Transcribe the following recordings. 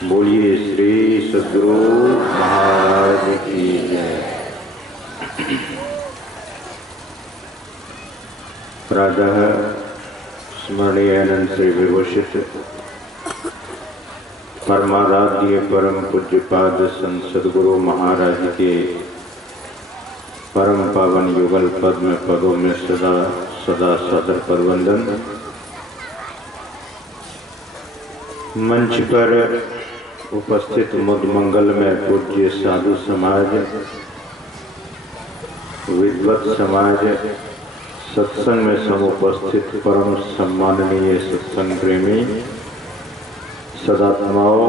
बोलिए श्री सद्गुरु महाराज की जय। प्रातः स्मरणीय आनंद से विभूषित परमाराध्य परम पूज्यपाद संत सद्गुरु महाराज के परम पावन युगल पद्म पदों में सदा सदा सादर परवंदन। मंच पर उपस्थित मुद मंगल में पूज्य साधु समाज, विद्वत समाज, सत्संग में समुपस्थित परम सम्माननीय सत्संग प्रेमी सदात्माओं,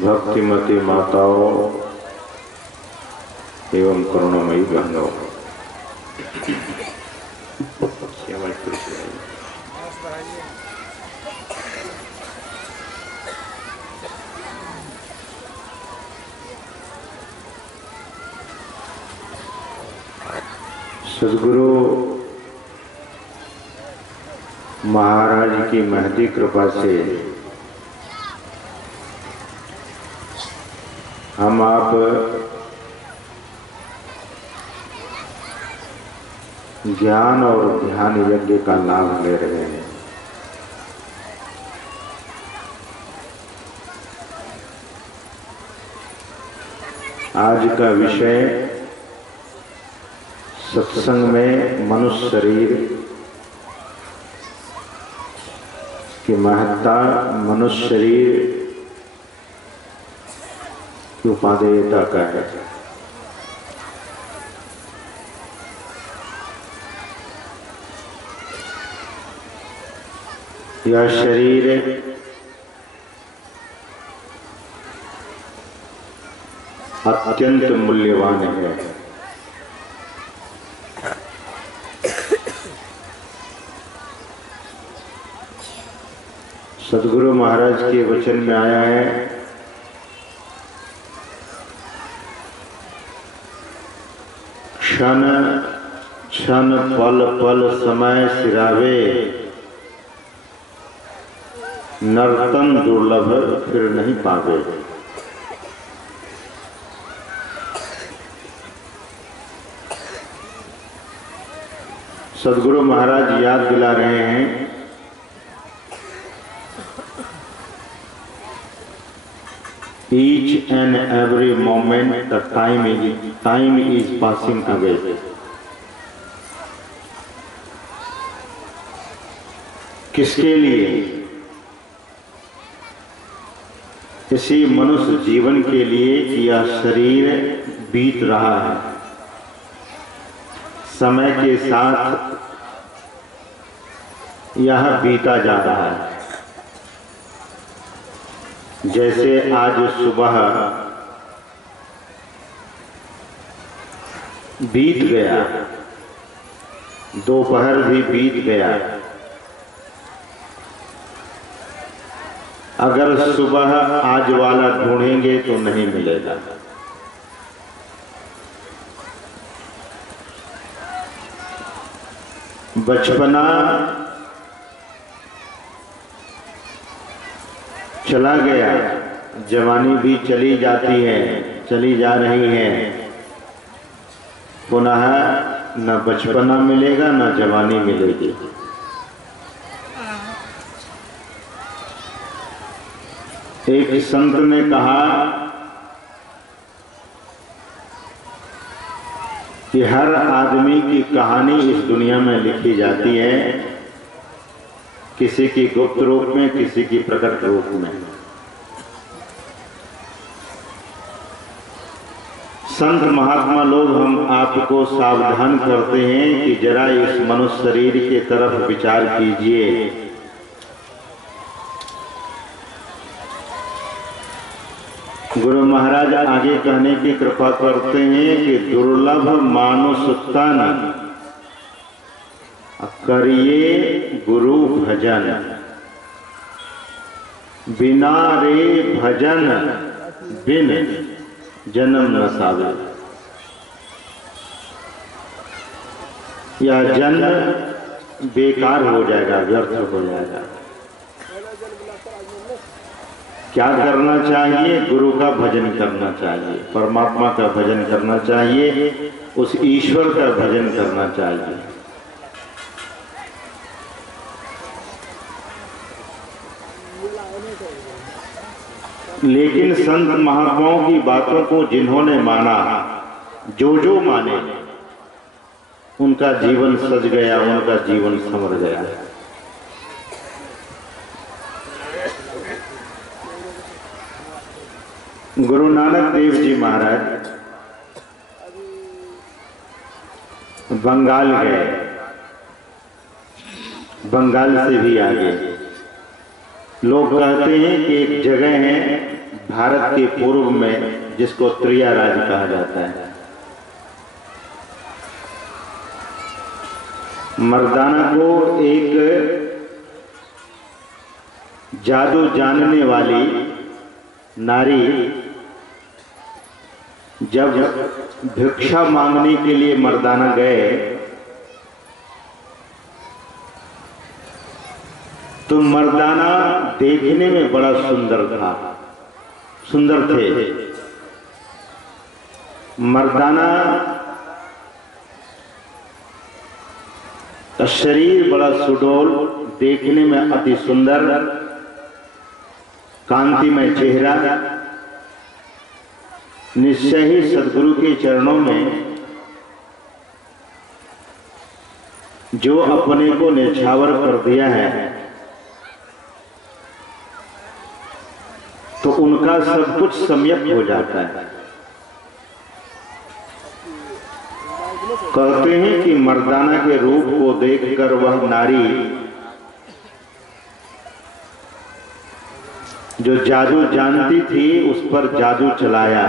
भक्तिमती माताओं एवं करुणामयी बहनों, सद्गुरु महाराज की महती कृपा से हम आप ज्ञान और ध्यान यज्ञ का लाभ ले रहे हैं। आज का विषय सत्संग में मनुष्य शरीर की महत्ता, मनुष्य शरीर की उपादेयता का है। यह शरीर अत्यंत मूल्यवान है। सद्गुरु महाराज के वचन में आया है, क्षण क्षण पल पल समय सिरावे, नर्तन दुर्लभ फिर नहीं पावे। सद्गुरु महाराज याद दिला रहे हैं, each and every moment the time is passing away. किसके लिए? इसी मनुष्य जीवन के लिए कि यह शरीर बीत रहा है, समय के साथ यह बीता जा रहा है। जैसे आज सुबह बीत गया, दोपहर भी बीत गया, अगर सुबह आज वाला ढूंढेंगे तो नहीं मिलेगा। बचपना चला गया, जवानी भी चली जाती है, चली जा रही है, पुनः न बचपना मिलेगा न जवानी मिलेगी। एक संत ने कहा कि हर आदमी की कहानी इस दुनिया में लिखी जाती है, किसी की गुप्त रूप में, किसी की प्रकट रूप में। संत महात्मा लोग हम आपको सावधान करते हैं कि जरा इस मनुष्य शरीर के तरफ विचार कीजिए। गुरु महाराज आगे कहने की कृपा करते हैं कि दुर्लभ मानुष तन करिए गुरु भजन, बिना रे भजन बिन जन्म न सावे। यह जन्म बेकार हो जाएगा, व्यर्थ हो जाएगा। क्या करना चाहिए? गुरु का भजन करना चाहिए, परमात्मा का भजन करना चाहिए, उस ईश्वर का भजन करना चाहिए। लेकिन संत महात्माओं की बातों को जिन्होंने माना, जो माने, उनका जीवन सज गया, उनका जीवन संवर गया। गुरु नानक देव जी महाराज बंगाल गए, बंगाल से भी आगे। लोग कहते हैं कि एक जगह है भारत के पूर्व में जिसको त्रिया राज्य कहा जाता है। मर्दाना को एक जादू जानने वाली नारी जब भिक्षा मांगने के लिए मर्दाना गए तो मर्दाना देखने में बड़ा सुंदर थे। मर्दाना का शरीर बड़ा सुडौल, देखने में अति सुंदर, कांतिमय चेहरा। निश्चय ही सद्गुरु के चरणों में जो अपने को न्यौछावर कर दिया है तो उनका सब कुछ सम्यक हो जाता है। कहते हैं कि मर्दाना के रूप को देखकर वह नारी जो जादू जानती थी उस पर जादू चलाया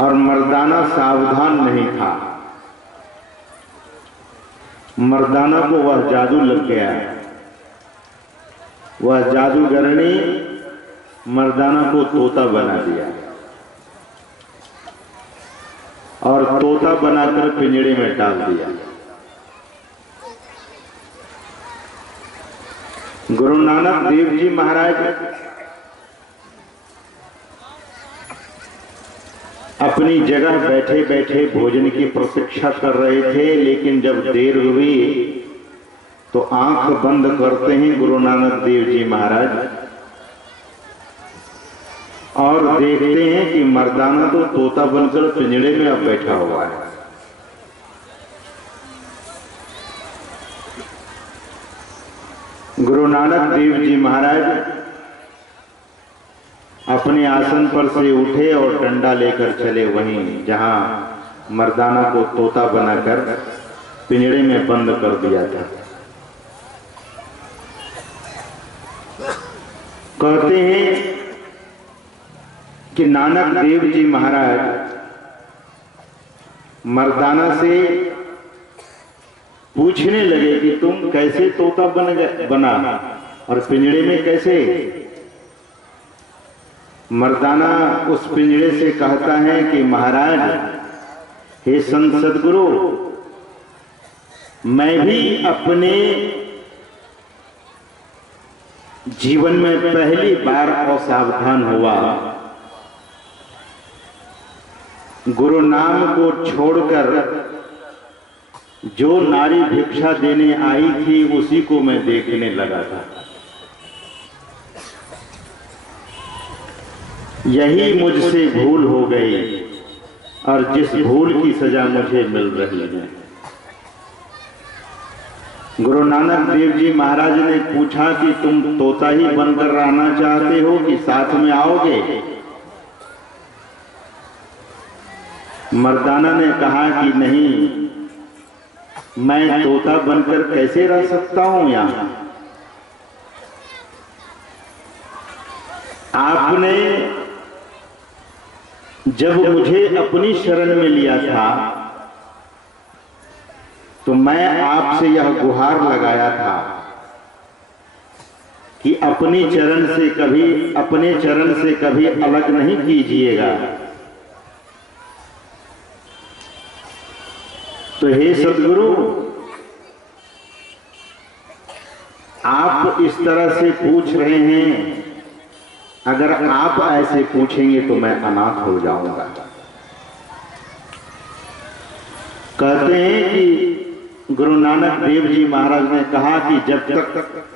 और मर्दाना सावधान नहीं था। मर्दाना को वह जादू लग गया। वह जादूगरनी मर्दाना को तोता बना दिया और तोता बनाकर पिंजड़े में डाल दिया। गुरु नानक देव जी महाराज अपनी जगह बैठे बैठे भोजन की प्रतीक्षा कर रहे थे, लेकिन जब देर हुई तो आंख बंद करते हैं गुरु नानक देव जी महाराज और देखते हैं कि मर्दाना तो तोता बनकर पिंजड़े में अब बैठा हुआ है। गुरु नानक देव जी महाराज अपने आसन पर से उठे और डंडा लेकर चले वहीं जहां मर्दाना को तोता बनाकर पिंजड़े में बंद कर दिया था। कहते हैं कि नानक देव जी महाराज मर्दाना से पूछने लगे कि तुम कैसे तोता बना और पिंजड़े में कैसे? मर्दाना उस पिंजड़े से कहता है कि महाराज, हे संत सद्गुरु, मैं भी अपने जीवन में पहली बार असावधान हुआ। गुरु नाम को छोड़कर जो नारी भिक्षा देने आई थी उसी को मैं देखने लगा था। यही मुझसे भूल हो गई और जिस भूल की सजा मुझे मिल रही है। गुरु नानक देव जी महाराज ने पूछा कि तुम तोता ही बनकर रहना चाहते हो कि साथ में आओगे? मर्दाना ने कहा कि नहीं, मैं तोता बनकर कैसे रह सकता हूं यहां। आपने जब मुझे अपनी शरण में लिया था तो मैं आपसे यह गुहार लगाया था कि अपने चरण से कभी अलग नहीं कीजिएगा। तो हे सद्गुरु, आप इस तरह से पूछ रहे हैं, अगर आप ऐसे पूछेंगे तो मैं अनाथ हो जाऊंगा। कहते हैं कि गुरु नानक देव जी महाराज ने कहा कि जब तक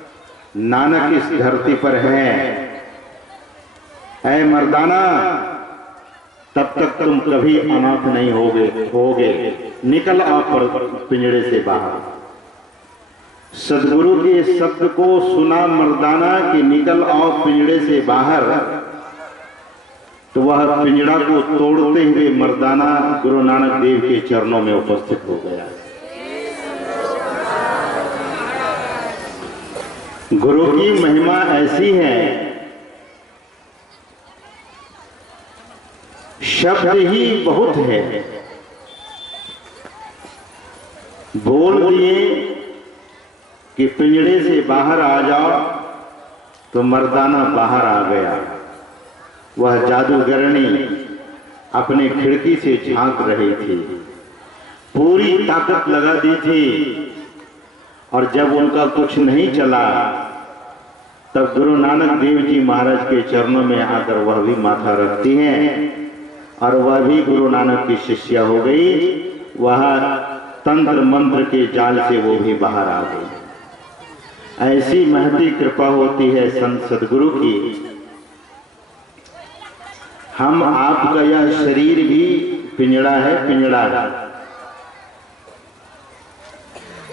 नानक इस धरती पर है, ऐ मर्दाना, तब तक तुम कभी अनाथ नहीं होगे। निकल आओ पिंजड़े से बाहर। सदगुरु के शब्द को सुना मर्दाना कि निकल आओ पिंजड़े से बाहर, तो वह पिंजड़ा को तोड़ते हुए मर्दाना गुरु नानक देव के चरणों में उपस्थित हो गया। गुरु की महिमा ऐसी है, शब्द ही बहुत है। बोल दिए कि पिंजड़े से बाहर आ जाओ, तो मर्दाना बाहर आ गया। वह जादूगरनी अपने खिड़की से झांक रही थी, पूरी ताकत लगा दी थी, और जब उनका कुछ नहीं चला तब गुरु नानक देव जी महाराज के चरणों में आकर वह भी माथा रखती हैं, और वह भी गुरु नानक की शिष्या हो गई। वह तंत्र मंत्र के जाल से वो भी बाहर आ गई। ऐसी महती कृपा होती है संत सदगुरु की। हम आपका यह शरीर भी पिंजड़ा है, पिंजड़ा है।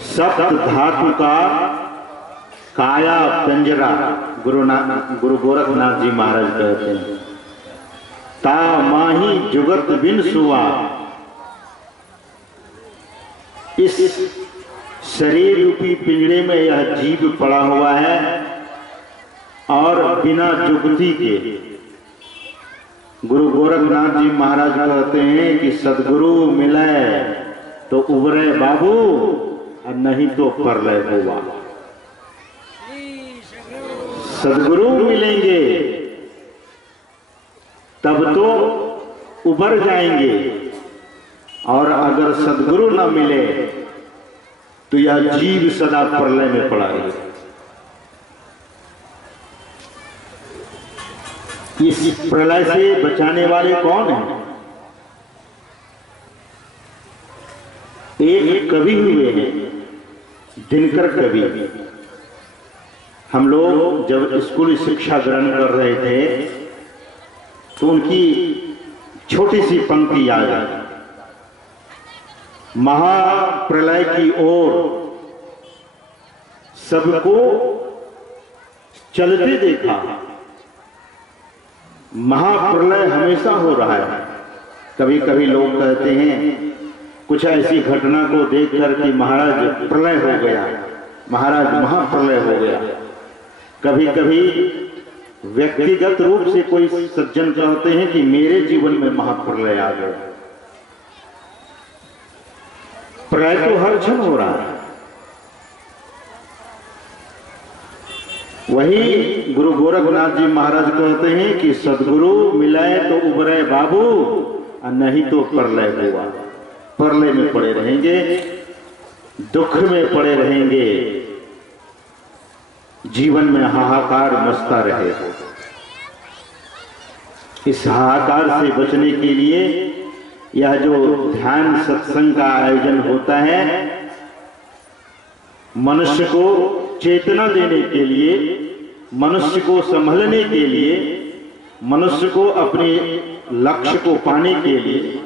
सप्त धातु का काया पिंजरा गुरु गोरखनाथ जी महाराज कहते हैं। ता माही जुगत बिन सुआ। इस शरीर रूपी पिंजरे में यह जीव पड़ा हुआ है, और बिना जुगती के गुरु गोरखनाथ जी महाराज कहते हैं कि सदगुरु मिले तो उबरे बाबू, और नहीं तो परलय हुआ। सदगुरु मिलेंगे तब तो उबर जाएंगे, और अगर सदगुरु न मिले तो यह जीव सदा प्रलय में पड़ा रहेगा। इस प्रलय से बचाने वाले कौन हैं? एक कवि हुए हैं, दिनकर कवि। हम लोग जब स्कूली शिक्षा ग्रहण कर रहे थे तो उनकी छोटी सी पंक्ति याद आई। महाप्रलय की ओर सबको चलते देखा, महाप्रलय हमेशा हो रहा है। कभी कभी लोग कहते हैं कुछ ऐसी घटना को देखकर कि महाराज प्रलय हो गया, महाराज महाप्रलय हो गया। कभी कभी व्यक्तिगत रूप से कोई सज्जन कहते हैं कि मेरे जीवन में महाप्रलय आ गया। प्रलय तो हर क्षण हो रहा है। वही गुरु गोरखनाथ जी महाराज कहते हैं कि सदगुरु मिलाए तो उबरे बाबू, और नहीं तो प्रलय हुआ। प्रलय में पड़े रहेंगे, दुख में पड़े रहेंगे, जीवन में हाहाकार मचता रहेगा। इस हाहाकार से बचने के लिए यह जो ध्यान सत्संग का आयोजन होता है, मनुष्य को चेतना देने के लिए, मनुष्य को संभलने के लिए, मनुष्य को अपने लक्ष्य को पाने के लिए,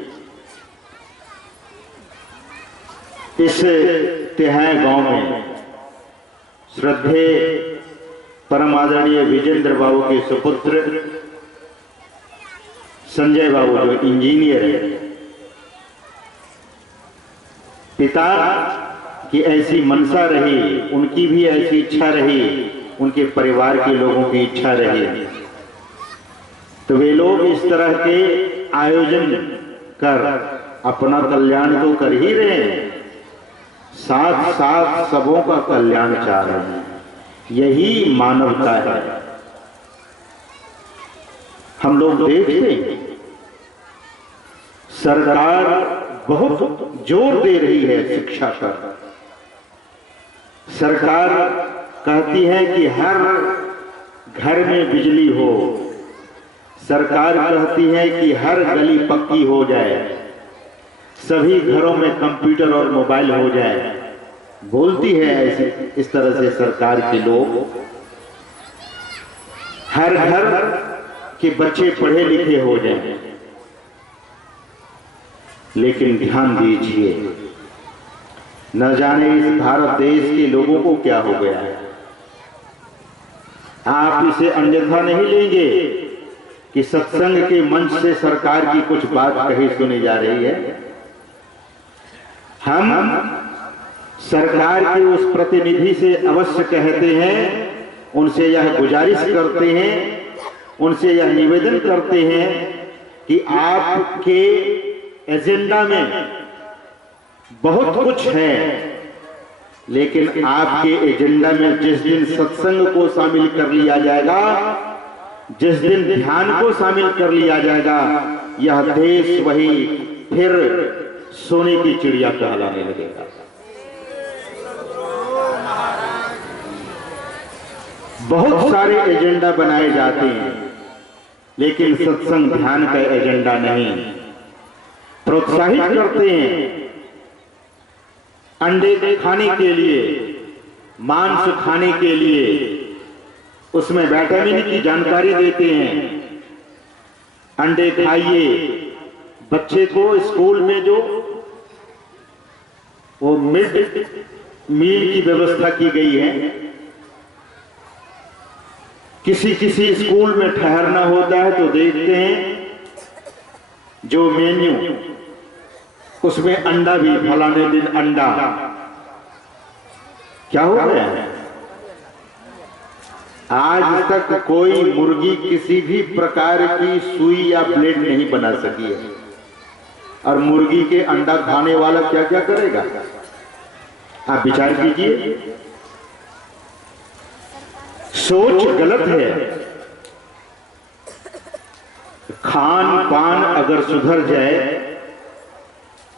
इस तिहाई गांव में श्रद्धेय परम आदरणीय विजेंद्र बाबू के सुपुत्र संजय बाबू जो इंजीनियर है, पिता की ऐसी मनसा रही, उनकी भी ऐसी इच्छा रही, उनके परिवार के लोगों की इच्छा रही, तो वे लोग इस तरह के आयोजन कर अपना कल्याण तो कर ही रहे हैं, साथ साथ सबों का कल्याण चाह रहे हैं। यही मानवता है। हम लोग देखते हैं सरकार बहुत जोर दे रही है शिक्षा पर। सरकार कहती है कि हर घर में बिजली हो, सरकार कहती है कि हर गली पक्की हो जाए, सभी घरों में कंप्यूटर और मोबाइल हो जाए। बोलती है ऐसे इस तरह से सरकार के लोग, हर घर के बच्चे पढ़े लिखे हो जाएं। लेकिन ध्यान दीजिए, न जाने इस भारत देश के लोगों को क्या हो गया है। आप इसे अन्यथा नहीं लेंगे कि सत्संग के मंच से सरकार की कुछ बात कही सुनी जा रही है। हम सरकार के उस प्रतिनिधि से अवश्य कहते हैं, उनसे यह गुजारिश करते हैं, उनसे यह निवेदन करते हैं कि आपके एजेंडा में बहुत कुछ है, लेकिन आपके एजेंडा में जिस दिन सत्संग को शामिल कर लिया जाएगा, जिस दिन ध्यान को शामिल कर लिया जाएगा, यह देश वही फिर सोने की चिड़िया कहलाने लगेगा। बहुत सारे एजेंडा बनाए जाते हैं, लेकिन सत्संग ध्यान का एजेंडा नहीं। प्रोत्साहित करते हैं अंडे खाने के लिए, मांस खाने के लिए, उसमें विटामिन की जानकारी देते हैं। अंडे खाइए, बच्चे को स्कूल में जो वो मिड मील की व्यवस्था की गई है, किसी किसी स्कूल में ठहरना होता है तो देखते हैं जो मेन्यू, उसमें अंडा भी, फलाने दिन अंडा। क्या हो गया है? आज तक कोई मुर्गी किसी भी प्रकार की सुई या ब्लेड नहीं बना सकी है, और मुर्गी के अंडा खाने वाला क्या क्या करेगा? आप विचार कीजिए। सोच गलत है। खान पान अगर सुधर जाए,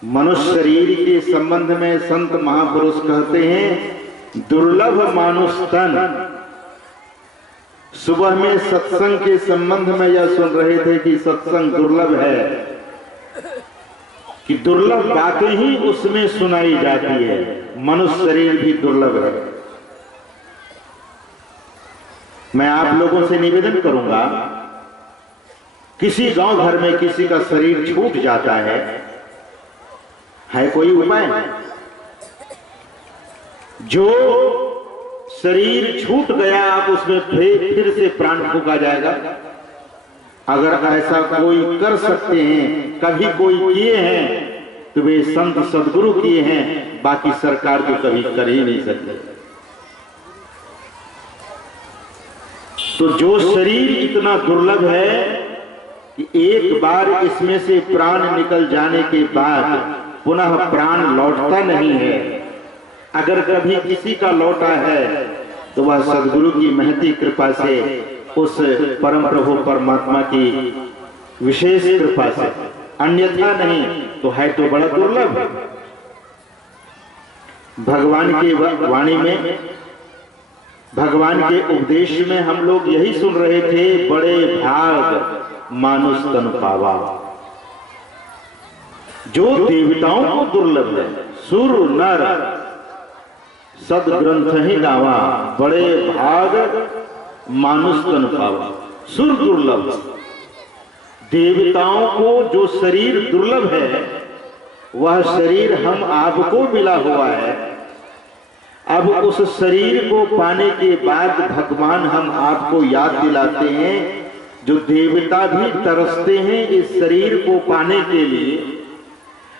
मनुष्य शरीर के संबंध में संत महापुरुष कहते हैं दुर्लभ मानुष तन। सुबह में सत्संग के संबंध में यह सुन रहे थे कि सत्संग दुर्लभ है, कि दुर्लभ बातें ही उसमें सुनाई जाती है। मनुष्य शरीर भी दुर्लभ है। मैं आप लोगों से निवेदन करूंगा, किसी गांव घर में किसी का शरीर छूट जाता है कोई उपाय? जो शरीर छूट गया, आप उसमें फिर से प्राण फूंका जाएगा? अगर ऐसा कोई कर सकते हैं, कभी कोई किए हैं, तो वे संत सदगुरु किए हैं, बाकी सरकार तो कभी कर ही नहीं सकते। तो जो शरीर इतना दुर्लभ है कि एक बार इसमें से प्राण निकल जाने के बाद पुनः प्राण लौटता नहीं है, अगर कभी किसी का लौटा है तो वह सदगुरु की महती कृपा से, उस परम प्रभु परमात्मा की विशेष कृपा से, अन्यथा नहीं तो है तो बड़ा दुर्लभ। भगवान की वाणी में, भगवान के उपदेश में हम लोग यही सुन रहे थे, बड़े भाग मानुष तन पावा। जो देवताओं को दुर्लभ है, सुर नर सदग्रंथ ही गावा, बड़े भाग मानुष तन पावा। सुर दुर्लभ, देवताओं को जो शरीर दुर्लभ है, वह शरीर हम आपको मिला हुआ है। अब उस शरीर को पाने के बाद भगवान हम आपको याद दिलाते हैं, जो देवता भी तरसते हैं इस शरीर को पाने के लिए।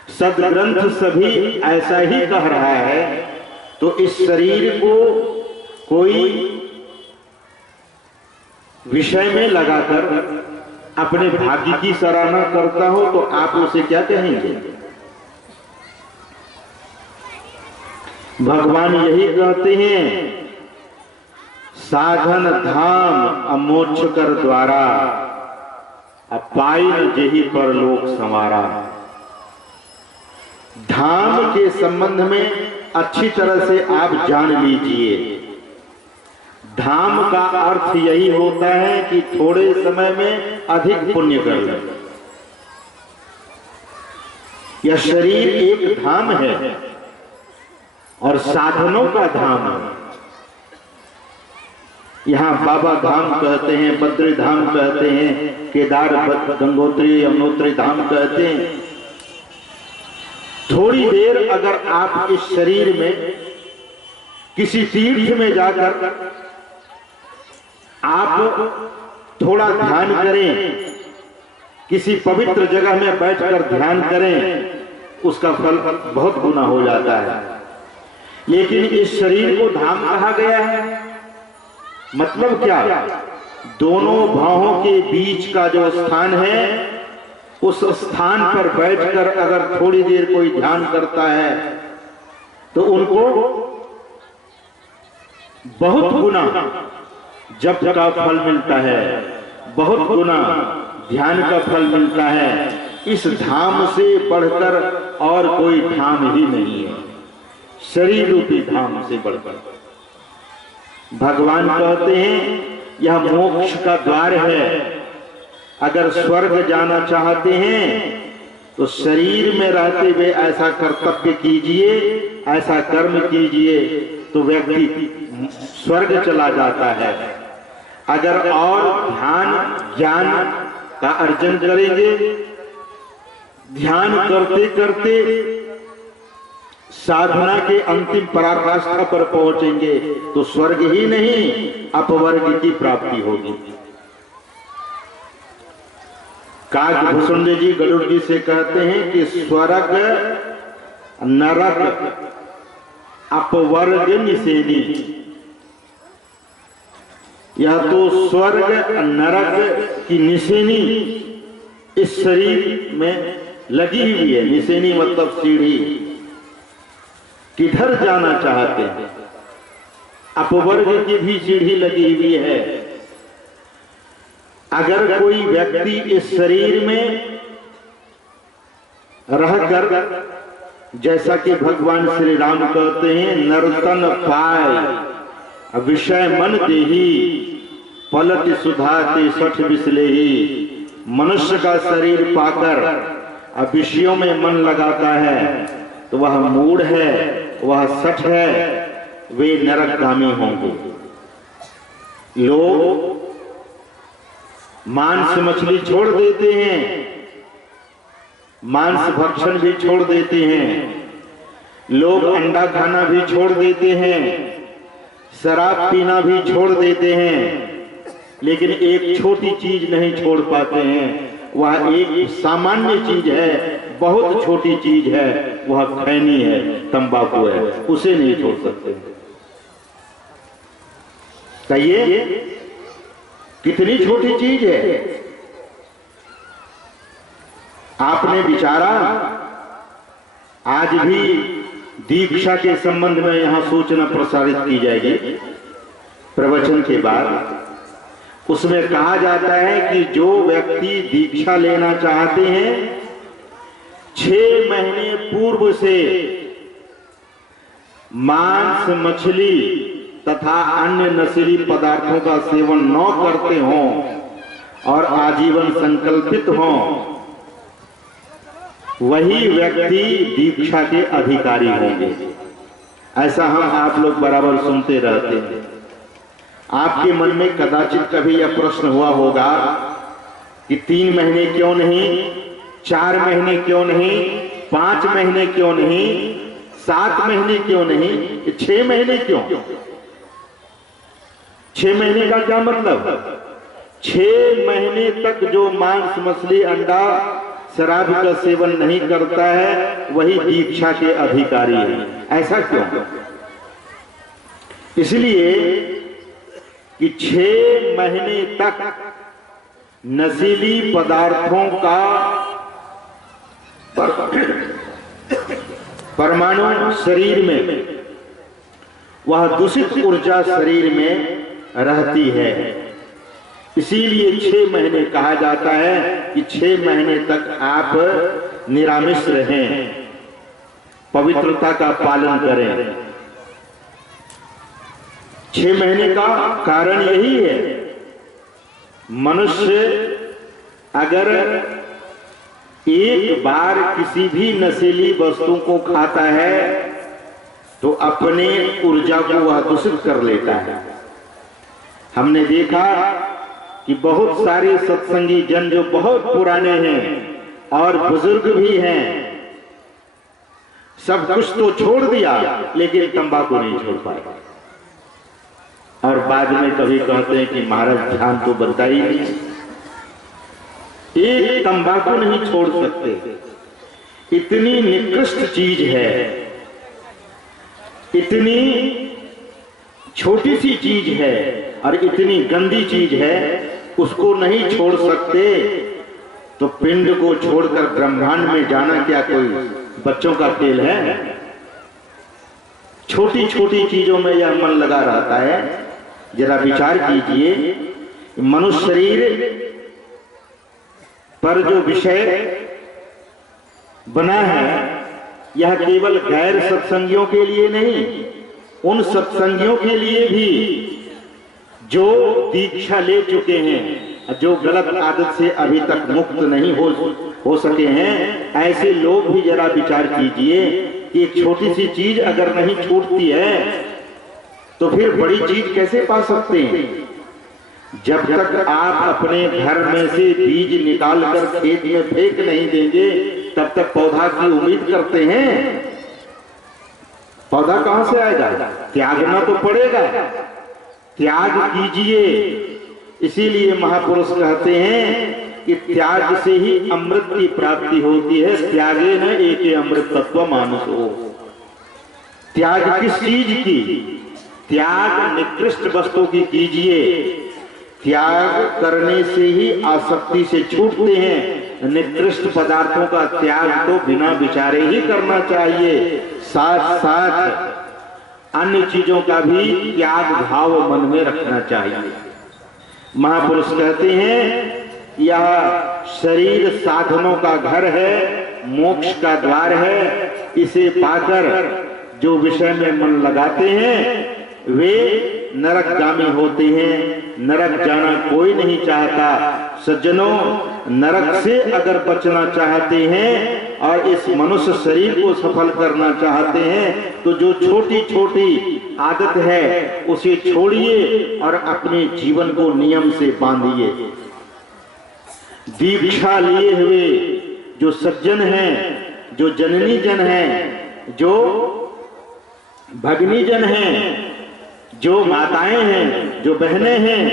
सदग्रंथ सभी ऐसा ही कह रहा है। तो इस शरीर को कोई विषय में लगाकर अपने भाग्य की सराहना करता हो तो आप उसे क्या कहेंगे? भगवान यही कहते हैं, साधन धाम अमोक्ष कर द्वारा, पाइन जेहि पर लोक संवारा। धाम के संबंध में अच्छी तरह से आप जान लीजिए। धाम का अर्थ यही होता है कि थोड़े समय में अधिक पुण्य कर ले। यह शरीर एक धाम है और साधनों का धाम है। यहाँ बाबा धाम कहते हैं, बद्री धाम कहते हैं, केदार गंगोत्री यमुनोत्री धाम कहते हैं। थोड़ी देर अगर आप इस शरीर में किसी तीर्थ में जाकर आप थोड़ा ध्यान करें, किसी पवित्र जगह में बैठकर ध्यान करें, उसका फल बहुत गुना हो जाता है। लेकिन इस शरीर को धाम कहा गया है, मतलब क्या? दोनों भावों के बीच का जो स्थान है, उस स्थान पर बैठकर अगर थोड़ी देर कोई ध्यान करता है तो उनको बहुत गुना जप का फल मिलता है, बहुत गुना ध्यान का फल मिलता है। इस धाम से बढ़कर और कोई धाम ही नहीं है, शरीर रूपी धाम से बढ़कर। भगवान कहते हैं यह मोक्ष का द्वार है। अगर स्वर्ग जाना चाहते हैं तो शरीर में रहते हुए ऐसा कर्तव्य कीजिए, ऐसा कर्म कीजिए तो व्यक्ति स्वर्ग चला जाता है। अगर और ध्यान ज्ञान का अर्जन करेंगे, ध्यान करते करते साधना के अंतिम पराकाष्ठा पर पहुंचेंगे तो स्वर्ग ही नहीं अपवर्ग की प्राप्ति होगी। काकभूषण जी गरुड़ जी से कहते हैं कि स्वर्ग नरक अपवर्ग निषेधी। या तो स्वर्ग नरक की निशानी इस शरीर में लगी हुई है। निशानी मतलब सीढ़ी, किधर जाना चाहते हैं। अपवर्ग की भी सीढ़ी लगी हुई है। अगर कोई व्यक्ति इस शरीर में रहकर, जैसा कि भगवान श्री राम कहते हैं, नर्तन पाए विषय मन देही पलट सुधाते सठ बिसलेही। मनुष्य का शरीर पाकर विषयों में मन लगाता है तो वह मूढ़ है, वह सठ है, वे नरकगामी होंगे। लोग मांस मछली छोड़ देते हैं, मांस भक्षण भी छोड़ देते हैं, लोग अंडा खाना भी छोड़ देते हैं, शराब पीना भी छोड़ देते हैं, लेकिन एक छोटी चीज नहीं छोड़ पाते हैं। वह एक सामान्य चीज है, बहुत छोटी चीज है, वह खैनी है, तंबाकू है, उसे नहीं छोड़ सकते। कहिए कितनी छोटी चीज है। आपने विचारा, आज भी दीक्षा के संबंध में यहां सूचना प्रसारित की जाएगी प्रवचन के बाद। उसमें कहा जाता है कि जो व्यक्ति दीक्षा लेना चाहते हैं 6 महीने पूर्व से मांस मछली तथा अन्य नशीली पदार्थों का सेवन न करते हों और आजीवन संकल्पित हों, वही व्यक्ति दीक्षा के अधिकारी होंगे। ऐसा हम आप लोग बराबर सुनते रहते हैं। आपके मन में कदाचित कभी यह प्रश्न हुआ होगा कि 3 महीने क्यों नहीं, 4 महीने क्यों नहीं, 5 महीने क्यों नहीं, 7 महीने क्यों नहीं, 6 महीने क्यों? 6 महीने का क्या मतलब? 6 महीने तक जो मांस मछली अंडा शराब का सेवन नहीं करता है वही दीक्षा के अधिकारी है। ऐसा क्यों? इसलिए कि 6 महीने तक नशीली पदार्थों का परमाणु शरीर में, वह दूषित ऊर्जा शरीर में रहती है। इसीलिए 6 महीने कहा जाता है कि 6 महीने तक आप निरामिष रहें, पवित्रता का पालन करें। 6 महीने का कारण यही है, मनुष्य अगर एक बार किसी भी नशीली वस्तु को खाता है तो अपने ऊर्जा को वह दूषित कर लेता है। हमने देखा कि बहुत सारे सत्संगी जन जो बहुत पुराने हैं और बुजुर्ग भी हैं, सब कुछ तो छोड़ दिया लेकिन तंबाकू नहीं छोड़ पाए, और बाद में कभी कहते हैं कि महाराज ध्यान तो बनता ही नहीं, एक तंबाकू नहीं छोड़ सकते। इतनी निकृष्ट चीज है, इतनी छोटी सी चीज है और इतनी गंदी चीज है, उसको नहीं छोड़ सकते तो पिंड को छोड़कर ब्रह्मांड में जाना क्या कोई बच्चों का खेल है? छोटी छोटी चीजों में यह मन लगा रहता है। जरा विचार कीजिए, मनुष्य शरीर पर जो विषय बना है यह केवल गैर सत्संगियों के लिए नहीं, उन सत्संगियों के लिए भी जो दीक्षा ले चुके हैं, जो गलत आदत से अभी तक मुक्त नहीं हो सके हैं, ऐसे लोग भी जरा विचार कीजिए कि एक छोटी सी चीज अगर नहीं छूटती है तो फिर बड़ी चीज कैसे पा सकते हैं? जब तक आप अपने घर में से बीज निकालकर खेत में फेंक नहीं देंगे तब तक पौधा की उम्मीद करते हैं। पौधा कहां से आएगा? त्यागना तो पड़ेगा, त्याग कीजिए। इसीलिए महापुरुष कहते हैं कि त्याग से ही अमृत की प्राप्ति होती है, त्यागे न एके अमृत तत्व मानुषो। त्याग किस चीज की? त्याग निकृष्ट वस्तु की कीजिए। त्याग करने से ही आसक्ति से छूटते हैं। निकृष्ट पदार्थों का त्याग तो बिना विचारे ही करना चाहिए। साथ साथ अन्य चीजों का भी त्याग भाव मन में रखना चाहिए। महापुरुष कहते हैं यह शरीर साधनों का घर है, मोक्ष का द्वार है। इसे पाकर जो विषय में मन लगाते हैं वे नरकगामी होते हैं। नरक जाना कोई नहीं चाहता। सज्जनों, नरक से अगर बचना चाहते हैं और इस मनुष्य शरीर को सफल करना चाहते हैं तो जो छोटी छोटी आदत है उसे छोड़िए और अपने जीवन को नियम से बांधिए। दीक्षा लिए हुए जो सज्जन हैं, जो जननी जन हैं, जो भगिनी जन हैं, जो माताएं हैं, जो बहनें हैं,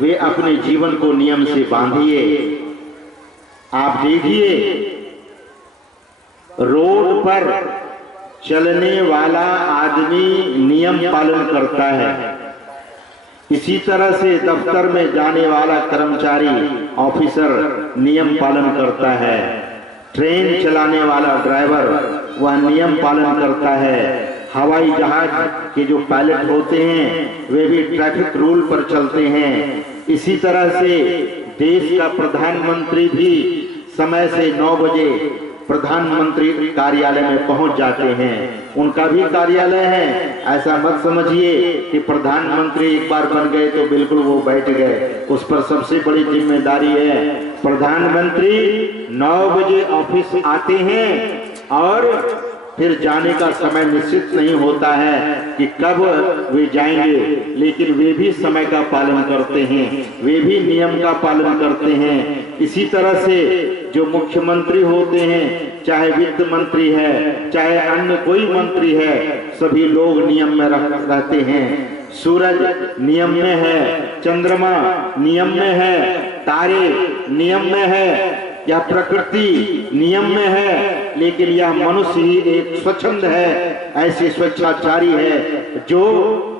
वे अपने जीवन को नियम से बांधिए। आप देखिए, रोड पर चलने वाला आदमी नियम पालन करता है, इसी तरह से दफ्तर में जाने वाला कर्मचारी ऑफिसर नियम पालन करता है। ट्रेन चलाने वाला ड्राइवर वह नियम पालन करता है। हवाई जहाज के जो पायलट होते हैं वे भी ट्रैफिक रूल पर चलते हैं। इसी तरह से देश का प्रधानमंत्री भी समय से 9 बजे प्रधानमंत्री कार्यालय में पहुंच जाते हैं। उनका भी कार्यालय है। ऐसा मत समझिए कि प्रधानमंत्री एक बार बन गए तो बिल्कुल वो बैठ गए। उस पर सबसे बड़ी जिम्मेदारी है। प्रधानमंत्री 9 बजे ऑफिस आते हैं और फिर जाने का समय निश्चित नहीं होता है कि कब वे जाएंगे, लेकिन वे भी समय का पालन करते हैं, वे भी नियम का पालन करते हैं। इसी तरह से जो मुख्यमंत्री होते हैं, चाहे वित्त मंत्री है, चाहे अन्य कोई मंत्री है, सभी लोग नियम में रहते हैं। सूरज नियम में है, चंद्रमा नियम में है, तारे नियम में है, यह प्रकृति नियम में है, लेकिन यह मनुष्य ही एक स्वच्छंद है, ऐसे स्वेच्छाचारी है जो